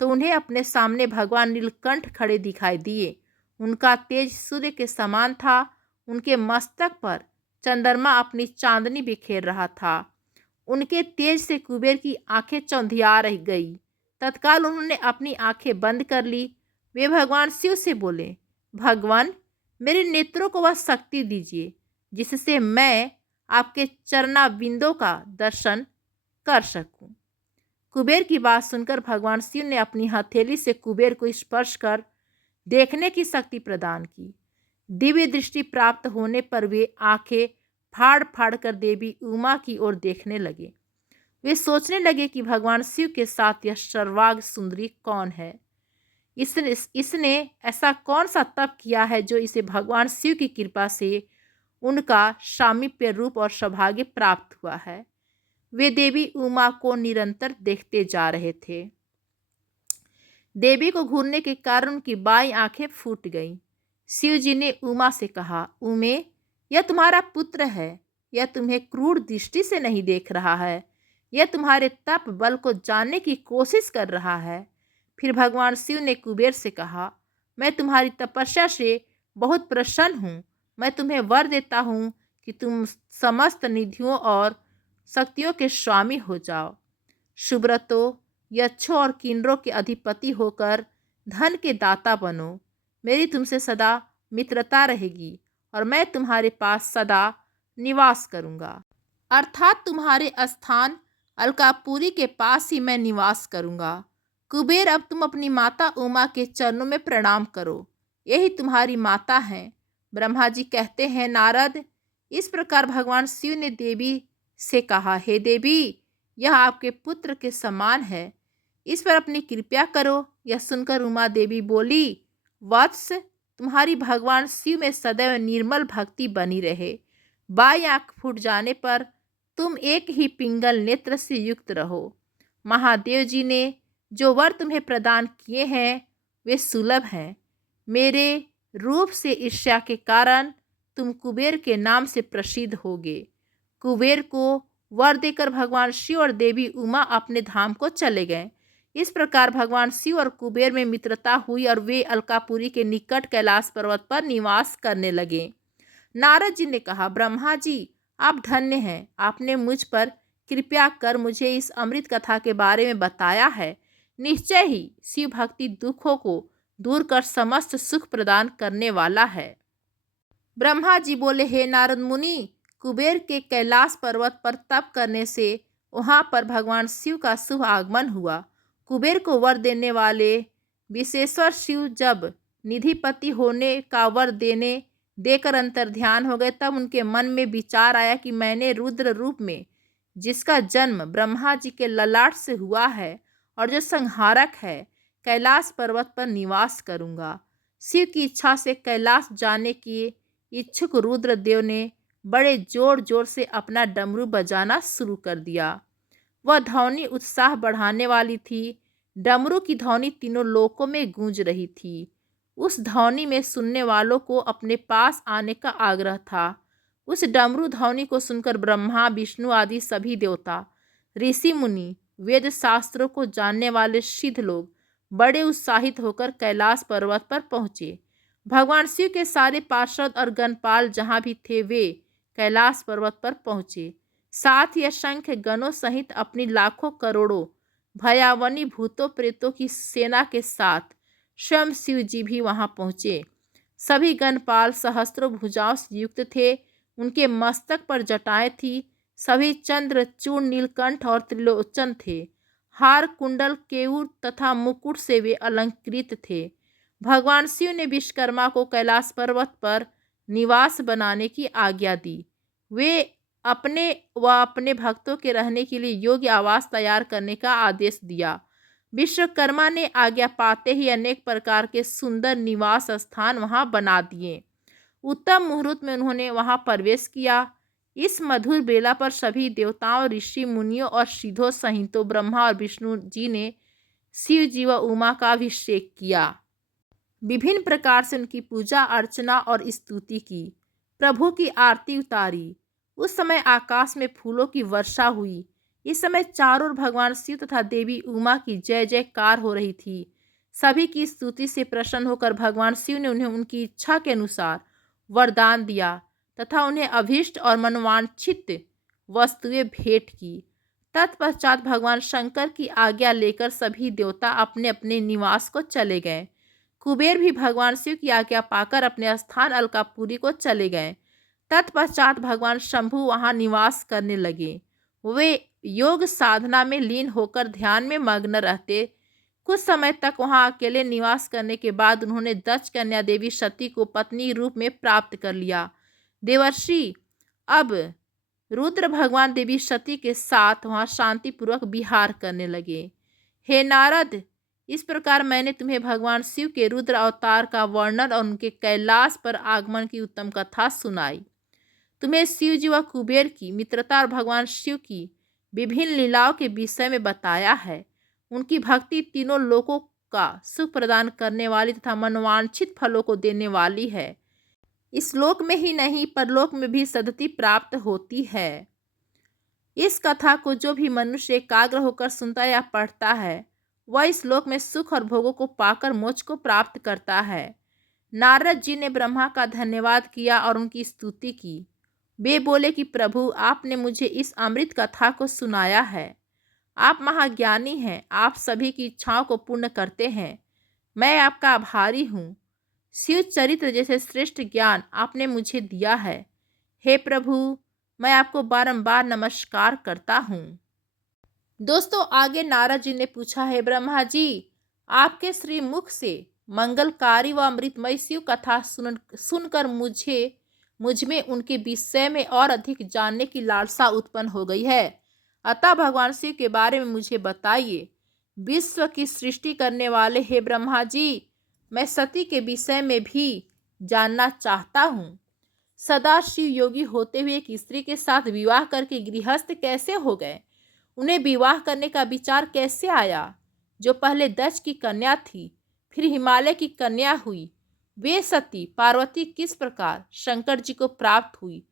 तो उन्हें अपने सामने भगवान नीलकंठ खड़े दिखाई दिए। उनका तेज सूर्य के समान था। उनके मस्तक पर चंद्रमा अपनी चांदनी बिखेर रहा था। उनके तेज से कुबेर की आंखें चौंधिया रह गई। तत्काल उन्होंने अपनी आंखें बंद कर ली। वे भगवान शिव से बोले, भगवान, मेरे नेत्रों को वह शक्ति दीजिए जिससे मैं आपके चरणाबिंदों का दर्शन कर सकूं। कुबेर की बात सुनकर भगवान शिव ने अपनी हथेली से कुबेर को स्पर्श कर देखने की शक्ति प्रदान की। दिव्य दृष्टि प्राप्त होने पर वे आंखें फाड़ फाड़ कर देवी उमा की ओर देखने लगे। वे सोचने लगे कि भगवान शिव के साथ यह सर्वांग सुंदरी कौन है। इसने ऐसा कौन सा तप किया है जो इसे भगवान शिव की कृपा से उनका सामीप्य रूप और सौभाग्य प्राप्त हुआ है। वे देवी उमा को निरंतर देखते जा रहे थे। देवी को घूरने के कारण उनकी बाईं आंखें फूट गईं। शिव जी ने उमा से कहा, उमे, यह तुम्हारा पुत्र है। यह तुम्हें क्रूर दृष्टि से नहीं देख रहा है। यह तुम्हारे तप बल को जानने की कोशिश कर रहा है। फिर भगवान शिव ने कुबेर से कहा, मैं तुम्हारी तपस्या से बहुत प्रसन्न हूँ। मैं तुम्हें वर देता हूँ कि तुम समस्त निधियों और शक्तियों के स्वामी हो जाओ। सुब्रतो, यक्षों और किन्नरों के अधिपति होकर धन के दाता बनो। मेरी तुमसे सदा मित्रता रहेगी और मैं तुम्हारे पास सदा निवास करूंगा। अर्थात तुम्हारे स्थान अलकापुरी के पास ही मैं निवास करूंगा। कुबेर, अब तुम अपनी माता उमा के चरणों में प्रणाम करो। यही तुम्हारी माता हैं। ब्रह्मा जी कहते हैं, नारद, इस प्रकार भगवान शिव ने देवी से कहा, हे देवी, यह आपके पुत्र के समान है। इस पर अपनी कृपा करो। यह सुनकर उमा देवी बोली, वत्स, तुम्हारी भगवान शिव में सदैव निर्मल भक्ति बनी रहे। बाईं आंख फूट जाने पर तुम एक ही पिंगल नेत्र से युक्त रहो। महादेव जी ने जो वर तुम्हें प्रदान किए हैं वे सुलभ हैं। मेरे रूप से ईर्ष्या के कारण तुम कुबेर के नाम से प्रसिद्ध होगे। कुबेर को वर देकर भगवान शिव और देवी उमा अपने धाम को चले गए। इस प्रकार भगवान शिव और कुबेर में मित्रता हुई और वे अलकापुरी के निकट कैलाश पर्वत पर निवास करने लगे। नारद जी ने कहा, ब्रह्मा जी, आप धन्य हैं। आपने मुझ पर कृपया कर मुझे इस अमृत कथा के बारे में बताया है। निश्चय ही शिव भक्ति दुखों को दूर कर समस्त सुख प्रदान करने वाला है। ब्रह्मा जी बोले, हे नारद मुनि, कुबेर के कैलाश पर्वत पर तप करने से वहां पर भगवान शिव का शुभ आगमन हुआ। कुबेर को वर देने वाले विश्वेश्वर शिव जब निधिपति होने का वर देकर अंतर ध्यान हो गए, तब उनके मन में विचार आया कि मैंने रुद्र रूप में, जिसका जन्म ब्रह्मा जी के ललाट से हुआ है और जो संहारक है, कैलाश पर्वत पर निवास करूंगा। शिव की इच्छा से कैलाश जाने की इच्छुक रुद्रदेव ने बड़े जोर जोर से अपना डमरू बजाना शुरू कर दिया। वह ध्वनि उत्साह बढ़ाने वाली थी। डमरू की ध्वनि तीनों लोकों में गूंज रही थी। उस ध्वनि में सुनने वालों को अपने पास आने का आग्रह था। उस डमरू ध्वनि को सुनकर ब्रह्मा, विष्णु आदि सभी देवता, ऋषि मुनि, वेद शास्त्रों को जानने वाले सिद्ध लोग बड़े उत्साहित होकर कैलाश पर्वत पर पहुंचे। भगवान शिव के सारे पार्षद और गणपाल जहाँ भी थे वे कैलाश पर्वत पर पहुंचे। साथ ही असंख्य गणों सहित अपनी लाखों करोड़ों भयावनी भूतों प्रेतों की सेना के साथ स्वयं शिव जी भी वहां पहुंचे। सभी गणपाल सहस्त्रों भुजाओं से युक्त थे। उनके मस्तक पर जटाएं थी। सभी चंद्रचूड़, नीलकंठ और त्रिलोचन थे। हार, कुंडल, केयूर तथा मुकुट से वे अलंकृत थे। भगवान शिव ने विश्वकर्मा को कैलाश पर्वत पर निवास बनाने की आज्ञा दी। वे अपने भक्तों के रहने के लिए योग्य आवास तैयार करने का आदेश दिया। विश्वकर्मा ने आज्ञा पाते ही अनेक प्रकार के सुंदर निवास स्थान वहां बना दिए। उत्तम मुहूर्त में उन्होंने वहां प्रवेश किया। इस मधुर बेला पर सभी देवताओं, ऋषि मुनियों और सिद्धों सहितों ब्रह्मा और विष्णु जी ने शिव जी व उमा का अभिषेक किया। विभिन्न प्रकार से उनकी पूजा अर्चना और स्तुति की। प्रभु की आरती उतारी। उस समय आकाश में फूलों की वर्षा हुई। इस समय चारों ओर भगवान शिव तथा देवी उमा की जय जयकार हो रही थी। सभी की स्तुति से प्रसन्न होकर भगवान शिव ने उन्हें उनकी इच्छा के अनुसार वरदान दिया तथा उन्हें अभीष्ट और मनोवांछित वस्तुएं भेंट की। तत्पश्चात भगवान शंकर की आज्ञा लेकर सभी देवता अपने अपने निवास को चले गए। कुबेर भी भगवान शिव की आज्ञा पाकर अपने स्थान अलकापुरी को चले गए। तत्पश्चात भगवान शंभु वहां निवास करने लगे। वे योग साधना में लीन होकर ध्यान में मग्न रहते। कुछ समय तक वहां अकेले निवास करने के बाद उन्होंने दक्ष कन्या देवी सती को पत्नी रूप में प्राप्त कर लिया। देवर्षि अब रुद्र भगवान देवी सती के साथ वहां शांतिपूर्वक विहार करने लगे। हे नारद, इस प्रकार मैंने तुम्हें भगवान शिव के रुद्र अवतार का वर्णन और उनके कैलाश पर आगमन की उत्तम कथा सुनाई। तुम्हें शिव जी व कुबेर की मित्रता और भगवान शिव की विभिन्न लीलाओं के विषय में बताया है। उनकी भक्ति तीनों लोकों का सुख प्रदान करने वाली तथा मनोवांछित फलों को देने वाली है। इस लोक में ही नहीं परलोक में भी सद्गति प्राप्त होती है। इस कथा को जो भी मनुष्य एकाग्र होकर सुनता या पढ़ता है वह इस लोक में सुख और भोगों को पाकर मोक्ष को प्राप्त करता है। नारद जी ने ब्रह्मा का धन्यवाद किया और उनकी स्तुति की। वे बोले कि प्रभु, आपने मुझे इस अमृत कथा को सुनाया है। आप महाज्ञानी हैं, आप सभी की इच्छाओं को पूर्ण करते हैं। मैं आपका आभारी हूँ। शिव चरित्र जैसे श्रेष्ठ ज्ञान आपने मुझे दिया है। हे प्रभु, मैं आपको बारंबार नमस्कार करता हूँ। दोस्तों, आगे नारद जी ने पूछा, है ब्रह्मा जी, आपके श्री मुख से मंगलकारी व अमृतमय शिव कथा सुनकर मुझ में उनके विषय में और अधिक जानने की लालसा उत्पन्न हो गई है। अतः भगवान शिव के बारे में मुझे बताइए। विश्व की सृष्टि करने वाले हे ब्रह्मा जी, मैं सती के विषय में भी जानना चाहता हूँ। सदा शिव योगी होते हुए एक स्त्री के साथ विवाह करके गृहस्थ कैसे हो गए? उन्हें विवाह करने का विचार कैसे आया? जो पहले दक्ष की कन्या थी फिर हिमालय की कन्या हुई, वे सती पार्वती किस प्रकार शंकर जी को प्राप्त हुई?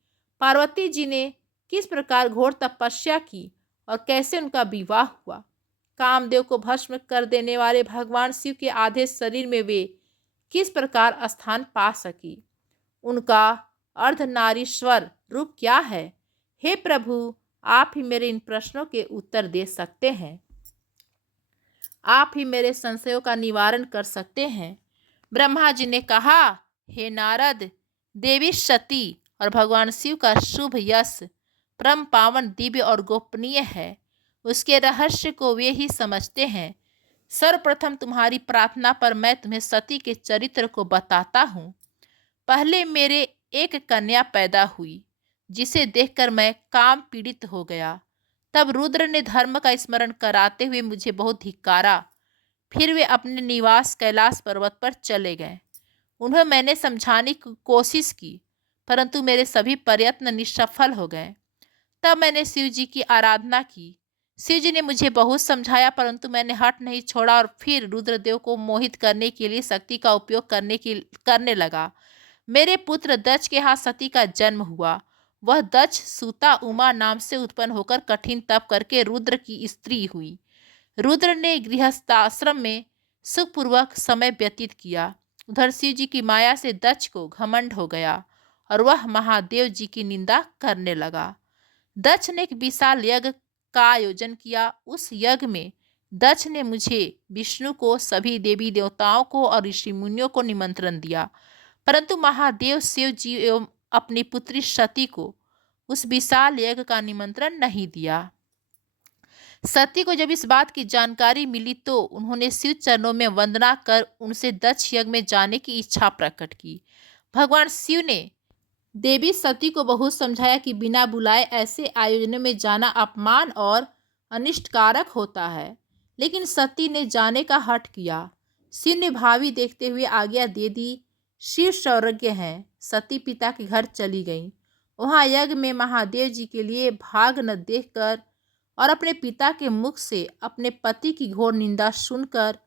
पार्वती जी ने किस प्रकार घोर तपस्या की और कैसे उनका विवाह हुआ? कामदेव को भस्म कर देने वाले भगवान शिव के आधे शरीर में वे किस प्रकार स्थान पा सकी? उनका अर्धनारीश्वर रूप क्या है? हे प्रभु, आप ही मेरे इन प्रश्नों के उत्तर दे सकते हैं। आप ही मेरे संशयों का निवारण कर सकते हैं। ब्रह्मा जी ने कहा, हे नारद, देवी सती और भगवान शिव का शुभ यश परम पावन, दिव्य और गोपनीय है। उसके रहस्य को वे ही समझते हैं। सर्वप्रथम तुम्हारी प्रार्थना पर मैं तुम्हें सती के चरित्र को बताता हूँ। पहले मेरे एक कन्या पैदा हुई जिसे देखकर मैं काम पीड़ित हो गया। तब रुद्र ने धर्म का स्मरण कराते हुए मुझे बहुत धिक्कारा। फिर वे अपने निवास कैलाश पर्वत पर चले गए। उन्हें मैंने समझाने की कोशिश की परंतु मेरे सभी प्रयत्न निष्फल हो गए। तब मैंने शिव जी की आराधना की। शिव जी ने मुझे बहुत समझाया परंतु मैंने हट नहीं छोड़ा और फिर रुद्रदेव को मोहित करने के लिए शक्ति का उपयोग करने लगा। मेरे पुत्र दक्ष के यहाँ सती का जन्म हुआ। वह दक्ष सूता उमा नाम से उत्पन्न होकर कठिन तप करके रुद्र की स्त्री हुई। रुद्र ने गृहस्थाश्रम में सुखपूर्वक समय व्यतीत किया। उधर शिव जी की माया से दक्ष को घमंड हो गया और वह महादेव जी की निंदा करने लगा। दक्ष ने एक विशाल यज्ञ का आयोजन किया। उस यज्ञ में दक्ष ने मुझे, विष्णु को, सभी देवी देवताओं को और ऋषि मुनियों को निमंत्रण दिया परंतु महादेव शिव जी एवं अपनी पुत्री सती को उस विशाल यज्ञ का निमंत्रण नहीं दिया। सती को जब इस बात की जानकारी मिली तो उन्होंने शिव चरणों में वंदना कर उनसे दक्ष यज्ञ में जाने की इच्छा प्रकट की। भगवान शिव ने देवी सती को बहुत समझाया कि बिना बुलाए ऐसे आयोजनों में जाना अपमान और अनिष्टकारक होता है, लेकिन सती ने जाने का हठ किया। शिव ने भावी देखते हुए आज्ञा दे दी। शिव सर्वज्ञ हैं। सती पिता के घर चली गईं। वहां यज्ञ में महादेव जी के लिए भाग न देखकर और अपने पिता के मुख से अपने पति की घोर निंदा सुनकर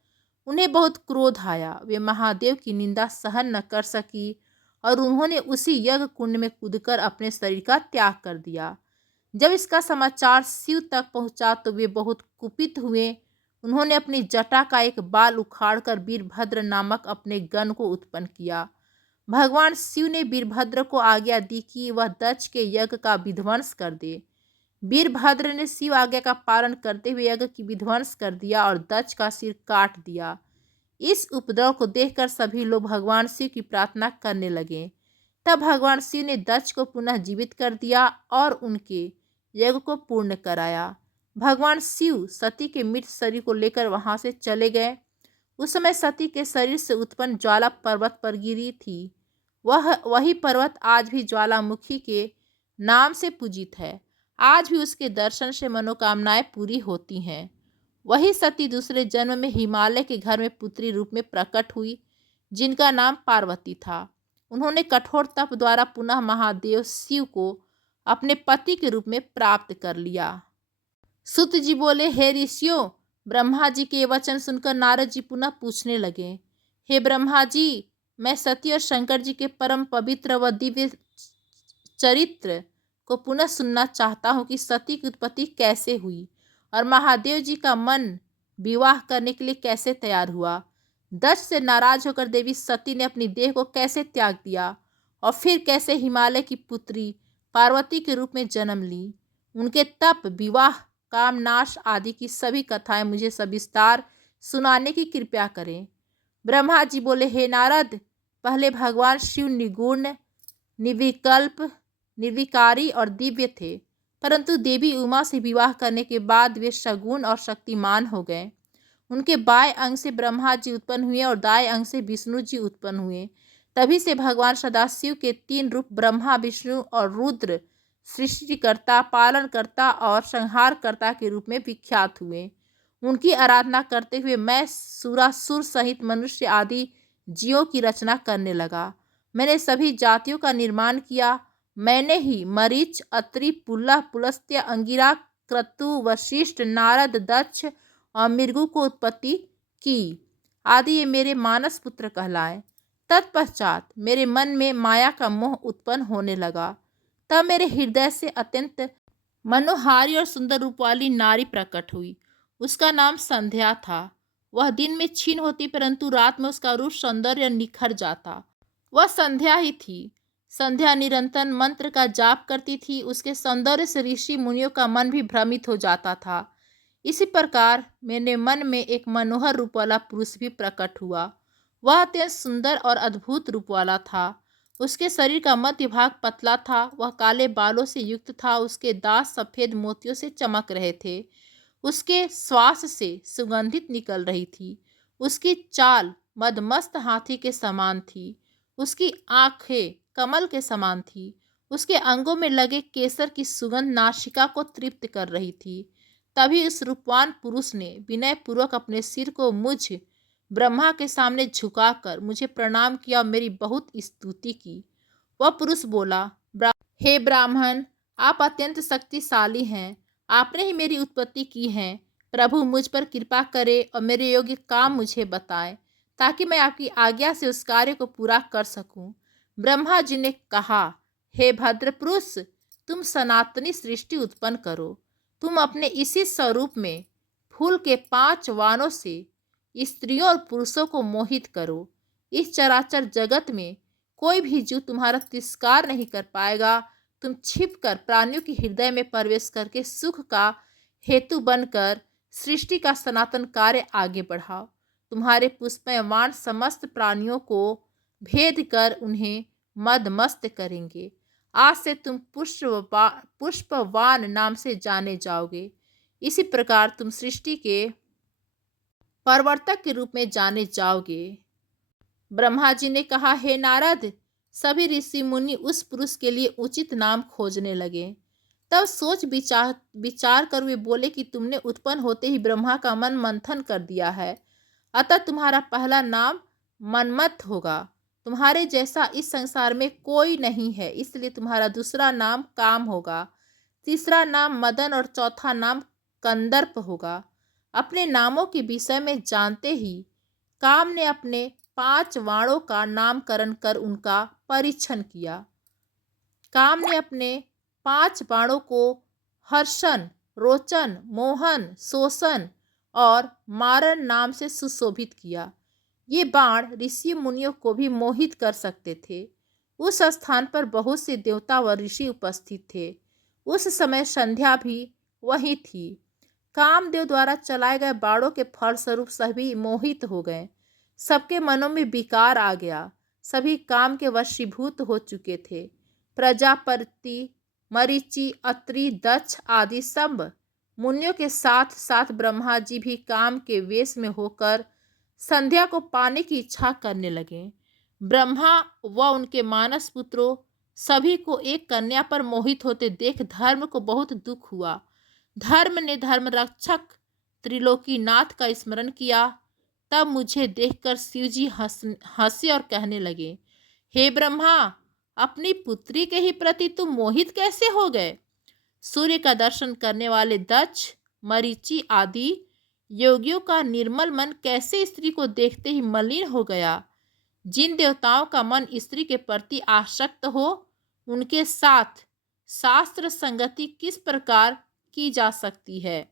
उन्हें बहुत क्रोध आया। वे महादेव की निंदा सहन न कर सकी और उन्होंने उसी यज्ञ कुंड में कूदकर अपने शरीर का त्याग कर दिया। जब इसका समाचार शिव तक पहुंचा तो वे बहुत कुपित हुए। उन्होंने अपनी जटा का एक बाल उखाड़कर वीरभद्र नामक अपने गण को उत्पन्न किया। भगवान शिव ने वीरभद्र को आज्ञा दी कि वह दक्ष के यज्ञ का विध्वंस कर दे। वीरभद्र ने शिव आज्ञा का पालन करते हुए यज्ञ की विध्वंस कर दिया और दक्ष का सिर काट दिया। इस उपद्रव को देखकर सभी लोग भगवान शिव की प्रार्थना करने लगे। तब भगवान शिव ने दक्ष को पुनः जीवित कर दिया और उनके यज्ञ को पूर्ण कराया। भगवान शिव सती के मृत शरीर को लेकर वहां से चले गए। उस समय सती के शरीर से उत्पन्न ज्वाला पर्वत पर गिरी थी। वही पर्वत आज भी ज्वालामुखी के नाम से पूजित है। आज भी उसके दर्शन से मनोकामनाएं पूरी होती हैं। वही सती दूसरे जन्म में हिमालय के घर में पुत्री रूप में प्रकट हुई, जिनका नाम पार्वती था। उन्होंने कठोर तप द्वारा पुनः महादेव शिव को अपने पति के रूप में प्राप्त कर लिया। सुत जी बोले, हे ऋषियों, ब्रह्मा जी के वचन सुनकर नारद जी पुनः पूछने लगे, हे ब्रह्मा जी, मैं सती और शंकर जी के परम पवित्र व दिव्य चरित्र को पुनः सुनना चाहता हूँ कि सती की उत्पत्ति कैसे हुई और महादेव जी का मन विवाह करने के लिए कैसे तैयार हुआ। दक्ष से नाराज होकर देवी सती ने अपनी देह को कैसे त्याग दिया और फिर कैसे हिमालय की पुत्री पार्वती के रूप में जन्म ली। उनके तप, विवाह, कामनाश आदि की सभी कथाएं मुझे सविस्तार सुनाने की कृपा करें। ब्रह्मा जी बोले, हे नारद, पहले भगवान शिव निगुण, निर्विकल्प, निर्विकारी और दिव्य थे, परंतु देवी उमा से विवाह करने के बाद वे सगुण और शक्तिमान हो गए। उनके बाएं अंग से ब्रह्मा जी उत्पन्न हुए और दाएं अंग से विष्णु जी उत्पन्न हुए। तभी से भगवान सदाशिव के 3 रूप ब्रह्मा, विष्णु और रुद्र सृष्टिकर्ता, पालनकर्ता और संहारकर्ता के रूप में विख्यात हुए। उनकी आराधना करते हुए मैं सुरासुर सहित मनुष्य आदि जीवों की रचना करने लगा। मैंने सभी जातियों का निर्माण किया। मैंने ही मरीच, अत्रि, पुलह, पुलस्त्य, अंगिरा, क्रतु, वशिष्ठ, नारद, दक्ष और मृगु को उत्पत्ति की आदि ये मेरे मानस पुत्र कहलाए। तत्पश्चात मेरे मन में माया का मोह उत्पन्न होने लगा। तब मेरे हृदय से अत्यंत मनोहारी और सुंदर रूप वाली नारी प्रकट हुई। उसका नाम संध्या था। वह दिन में क्षीण होती, परंतु रात में उसका रूप सौंदर्य निखर जाता। वह संध्या ही थी। संध्या निरंतर मंत्र का जाप करती थी। उसके सौंदर्य से ऋषि मुनियों का मन भी भ्रमित हो जाता था। इसी प्रकार मेरे मन में एक मनोहर रूप वाला पुरुष भी प्रकट हुआ। वह अत्यंत सुंदर और अद्भुत रूप वाला था। उसके शरीर का मध्य भाग पतला था। वह काले बालों से युक्त था। उसके दांत सफेद मोतियों से चमक रहे थे। उसके श्वास से सुगंधित निकल रही थी। उसकी चाल मदमस्त हाथी के समान थी। उसकी आंखें कमल के समान थी। उसके अंगों में लगे केसर की सुगंध नासिका को तृप्त कर रही थी। तभी उस रूपवान पुरुष ने विनय पूर्वक अपने सिर को मुझ ब्रह्मा के सामने झुकाकर मुझे प्रणाम किया और मेरी बहुत स्तुति की। वह पुरुष बोला, हे ब्राह्मण, आप अत्यंत शक्तिशाली हैं। आपने ही मेरी उत्पत्ति की है। प्रभु मुझ पर कृपा करे और मेरे योग्य काम मुझे बताए, ताकि मैं आपकी आज्ञा से उस कार्य को पूरा कर सकूं। ब्रह्मा जी ने कहा, हे भद्र पुरुष, तुम सनातनी सृष्टि उत्पन्न करो। तुम अपने इसी स्वरूप में फूल के 5 वाणों से स्त्रियों और पुरुषों को मोहित करो। इस चराचर जगत में कोई भी जीव तुम्हारा तिरस्कार नहीं कर पाएगा। तुम छिपकर प्राणियों के हृदय में प्रवेश करके सुख का हेतु बनकर सृष्टि का सनातन कार्य आगे बढ़ाओ। तुम्हारे पुष्पवान समस्त प्राणियों को भेद कर उन्हें मदमस्त करेंगे। आज से तुम पुष्पवान नाम से जाने जाओगे। इसी प्रकार तुम सृष्टि के प्रवर्तक के रूप में जाने जाओगे। ब्रह्मा जी ने कहा, हे नारद, सभी ऋषि मुनि उस पुरुष के लिए उचित नाम खोजने लगे। तब सोच विचार कर वे बोले कि तुमने उत्पन्न होते ही ब्रह्मा का मन मंथन कर दिया है, अतः तुम्हारा पहला नाम मनमत होगा। तुम्हारे जैसा इस संसार में कोई नहीं है, इसलिए तुम्हारा दूसरा नाम काम होगा, तीसरा नाम मदन और चौथा नाम कंदर्प होगा। अपने नामों के विषय में जानते ही काम ने अपने 5 वाणों का नामकरण कर उनका परीक्षण किया। काम ने अपने 5 बाणों को हर्षण, रोचन, मोहन, शोषण और मारन नाम से सुशोभित किया। ये बाण ऋषि मुनियों को भी मोहित कर सकते थे। उस स्थान पर बहुत से देवता व ऋषि उपस्थित थे। उस समय संध्या भी वही थी। कामदेव द्वारा चलाए गए बाणों के फलस्वरूप सभी मोहित हो गए। सबके मनों में विकार आ गया। सभी काम के वशीभूत हो चुके थे। प्रजापति, मरीचि, अत्रि, दक्ष आदि सब मुनियों के साथ साथ ब्रह्मा जी भी काम के वेश में होकर संध्या को पाने की इच्छा करने लगे। ब्रह्मा व उनके मानस पुत्रों सभी को एक कन्या पर मोहित होते देख धर्म को बहुत दुख हुआ। धर्म ने धर्म रक्षक त्रिलोकीनाथ का स्मरण किया। तब मुझे देखकर शिवजी हंसे और कहने लगे, हे ब्रह्मा, अपनी पुत्री के ही प्रति तुम मोहित कैसे हो गए? सूर्य का दर्शन करने वाले दक्ष, मरीचि आदि योगियों का निर्मल मन कैसे स्त्री को देखते ही मलिन हो गया? जिन देवताओं का मन स्त्री के प्रति आसक्त हो, उनके साथ शास्त्र संगति किस प्रकार की जा सकती है?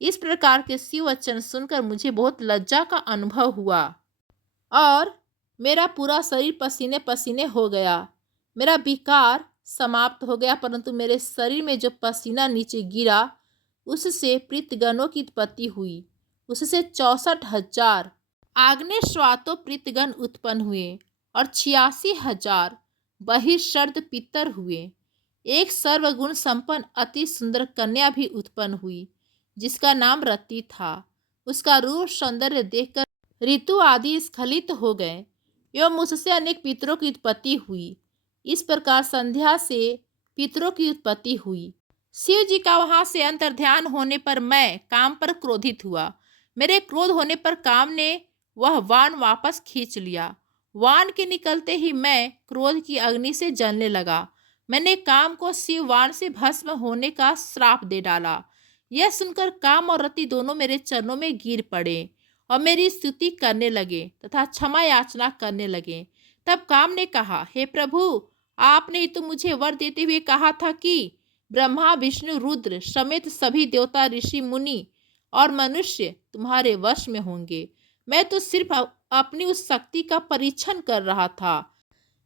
इस प्रकार के शिव वचन सुनकर मुझे बहुत लज्जा का अनुभव हुआ और मेरा पूरा शरीर पसीने पसीने हो गया। मेरा विकार समाप्त हो गया, परंतु मेरे शरीर में जो पसीना नीचे गिरा उससे प्रीतगणों की उत्पत्ति हुई। उससे 64,000 आग्नेय श्वातो प्रीतगण उत्पन्न हुए और 86,000 बहिर्शर्द पितर हुए। एक सर्वगुण संपन्न अति सुंदर कन्या भी उत्पन्न हुई, जिसका नाम रति था। उसका रूप सौंदर्य देखकर ऋतु आदि स्खलित हो गए एवं उससे अनेक पितरों की उत्पत्ति हुई। इस प्रकार संध्या से पितरों की उत्पत्ति हुई। शिव जी का वहां से अंतर्ध्यान होने पर मैं काम पर क्रोधित हुआ। मेरे क्रोध होने पर काम ने वह वाण वापस खींच लिया। वाण के निकलते ही मैं क्रोध की अग्नि से जलने लगा। मैंने काम को शिव वाण से भस्म होने का श्राप दे डाला। यह सुनकर काम और रति दोनों मेरे चरणों में गिर पड़े और मेरी स्तुति करने लगे तथा क्षमा याचना करने लगे। तब काम ने कहा, हे प्रभु, आपने ही तो मुझे वर देते हुए कहा था कि ब्रह्मा, विष्णु, रुद्र समेत सभी देवता, ऋषि, मुनि और मनुष्य तुम्हारे वश में होंगे। मैं तो सिर्फ अपनी उस शक्ति का परीक्षण कर रहा था,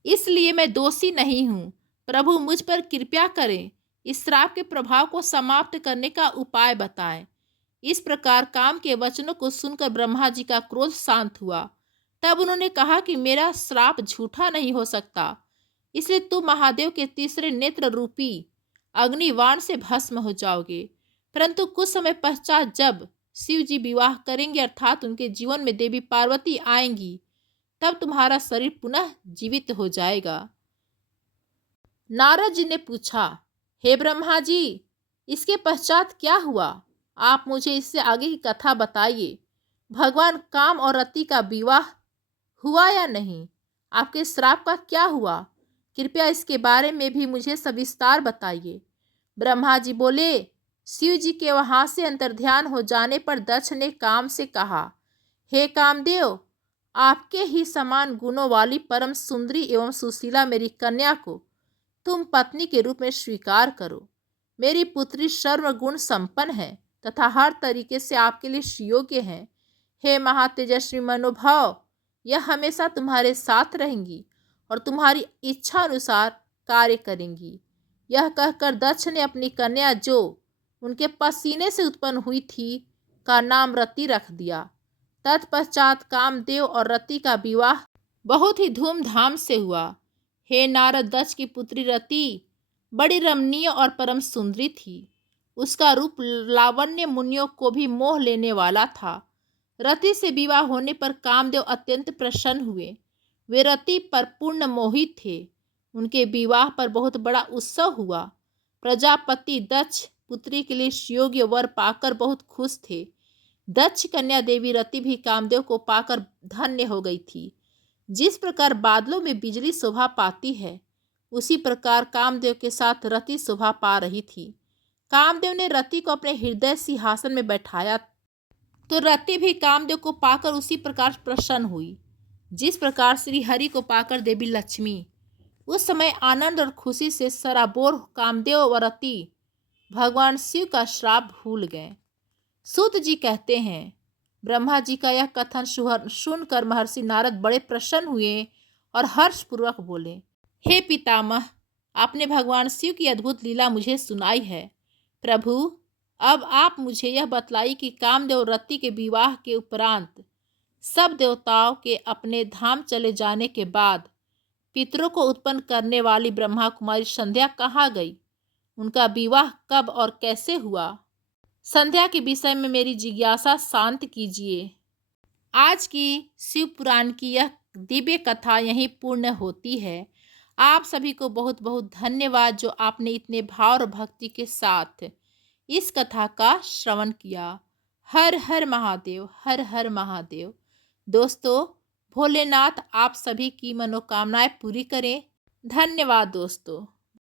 इसलिए मैं दोषी नहीं हूँ। प्रभु, मुझ पर कृपा करें, इस श्राप के प्रभाव को समाप्त करने का उपाय बताएं। इस प्रकार काम के वचनों को सुनकर ब्रह्मा जी का क्रोध शांत हुआ। तब उन्होंने कहा कि मेरा श्राप झूठा नहीं हो सकता, इसलिए तुम महादेव के तीसरे नेत्र रूपी अग्निवाण से भस्म हो जाओगे। परंतु कुछ समय पश्चात जब शिव जी विवाह करेंगे, अर्थात उनके जीवन में देवी पार्वती आएंगी, तब तुम्हारा शरीर पुनः जीवित हो जाएगा। नारद जी ने पूछा, हे ब्रह्मा जी, इसके पश्चात क्या हुआ? आप मुझे इससे आगे की कथा बताइए। भगवान काम और रति का विवाह हुआ या नहीं? आपके श्राप का क्या हुआ? कृपया इसके बारे में भी मुझे सविस्तार बताइए। ब्रह्मा जी बोले, शिव जी के वहां से अंतर्ध्यान हो जाने पर दक्ष ने काम से कहा, हे कामदेव, आपके ही समान गुणों वाली परम सुंदरी एवं सुशीला मेरी कन्या को तुम पत्नी के रूप में स्वीकार करो। मेरी पुत्री सर्वगुण संपन्न है तथा हर तरीके से आपके लिए योग्य है। हे महातेजस्वी मनोभाव, यह हमेशा तुम्हारे साथ रहेंगी और तुम्हारी इच्छा अनुसार कार्य करेंगी। यह कहकर दक्ष ने अपनी कन्या, जो उनके पसीने से उत्पन्न हुई थी, का नाम रति रख दिया। तत्पश्चात कामदेव और रति का विवाह बहुत ही धूमधाम से हुआ। हे नारद, दक्ष की पुत्री रति बड़ी रमणीय और परम सुंदरी थी। उसका रूप लावण्य मुनियों को भी मोह लेने वाला था। रति से विवाह होने पर कामदेव अत्यंत प्रसन्न हुए। वे रति पर पूर्ण मोहित थे। उनके विवाह पर बहुत बड़ा उत्सव हुआ। प्रजापति दक्ष पुत्री के लिए योग्य वर पाकर बहुत खुश थे। दक्ष कन्या देवी रति भी कामदेव को पाकर धन्य हो गई थी। जिस प्रकार बादलों में बिजली शोभा पाती है, उसी प्रकार कामदेव के साथ रति शोभा पा रही थी। कामदेव ने रति को अपने हृदय सिंहासन में बैठाया तो रति भी कामदेव को पाकर उसी प्रकार प्रसन्न हुई, जिस प्रकार श्री हरि को पाकर देवी लक्ष्मी। उस समय आनंद और खुशी से सराबोर कामदेव व रति भगवान शिव का श्राप भूल गए। सूत जी कहते हैं, ब्रह्मा जी का यह कथन सुनकर महर्षि नारद बड़े प्रसन्न हुए और हर्षपूर्वक बोले, हे पितामह, आपने भगवान शिव की अद्भुत लीला मुझे सुनाई है। प्रभु, अब आप मुझे यह बतलाई कि कामदेव रति के विवाह के उपरांत सब देवताओं के अपने धाम चले जाने के बाद पितरों को उत्पन्न करने वाली ब्रह्मा कुमारी संध्या कहाँ गई? उनका विवाह कब और कैसे हुआ? संध्या के विषय में मेरी जिज्ञासा शांत कीजिए। आज की शिव पुराण की यह दिव्य कथा यहीं पूर्ण होती है। आप सभी को बहुत बहुत धन्यवाद जो आपने इतने भाव और भक्ति के साथ इस कथा का श्रवण किया। हर हर महादेव, हर हर महादेव। दोस्तों, भोलेनाथ आप सभी की मनोकामनाएं पूरी करें। धन्यवाद दोस्तों।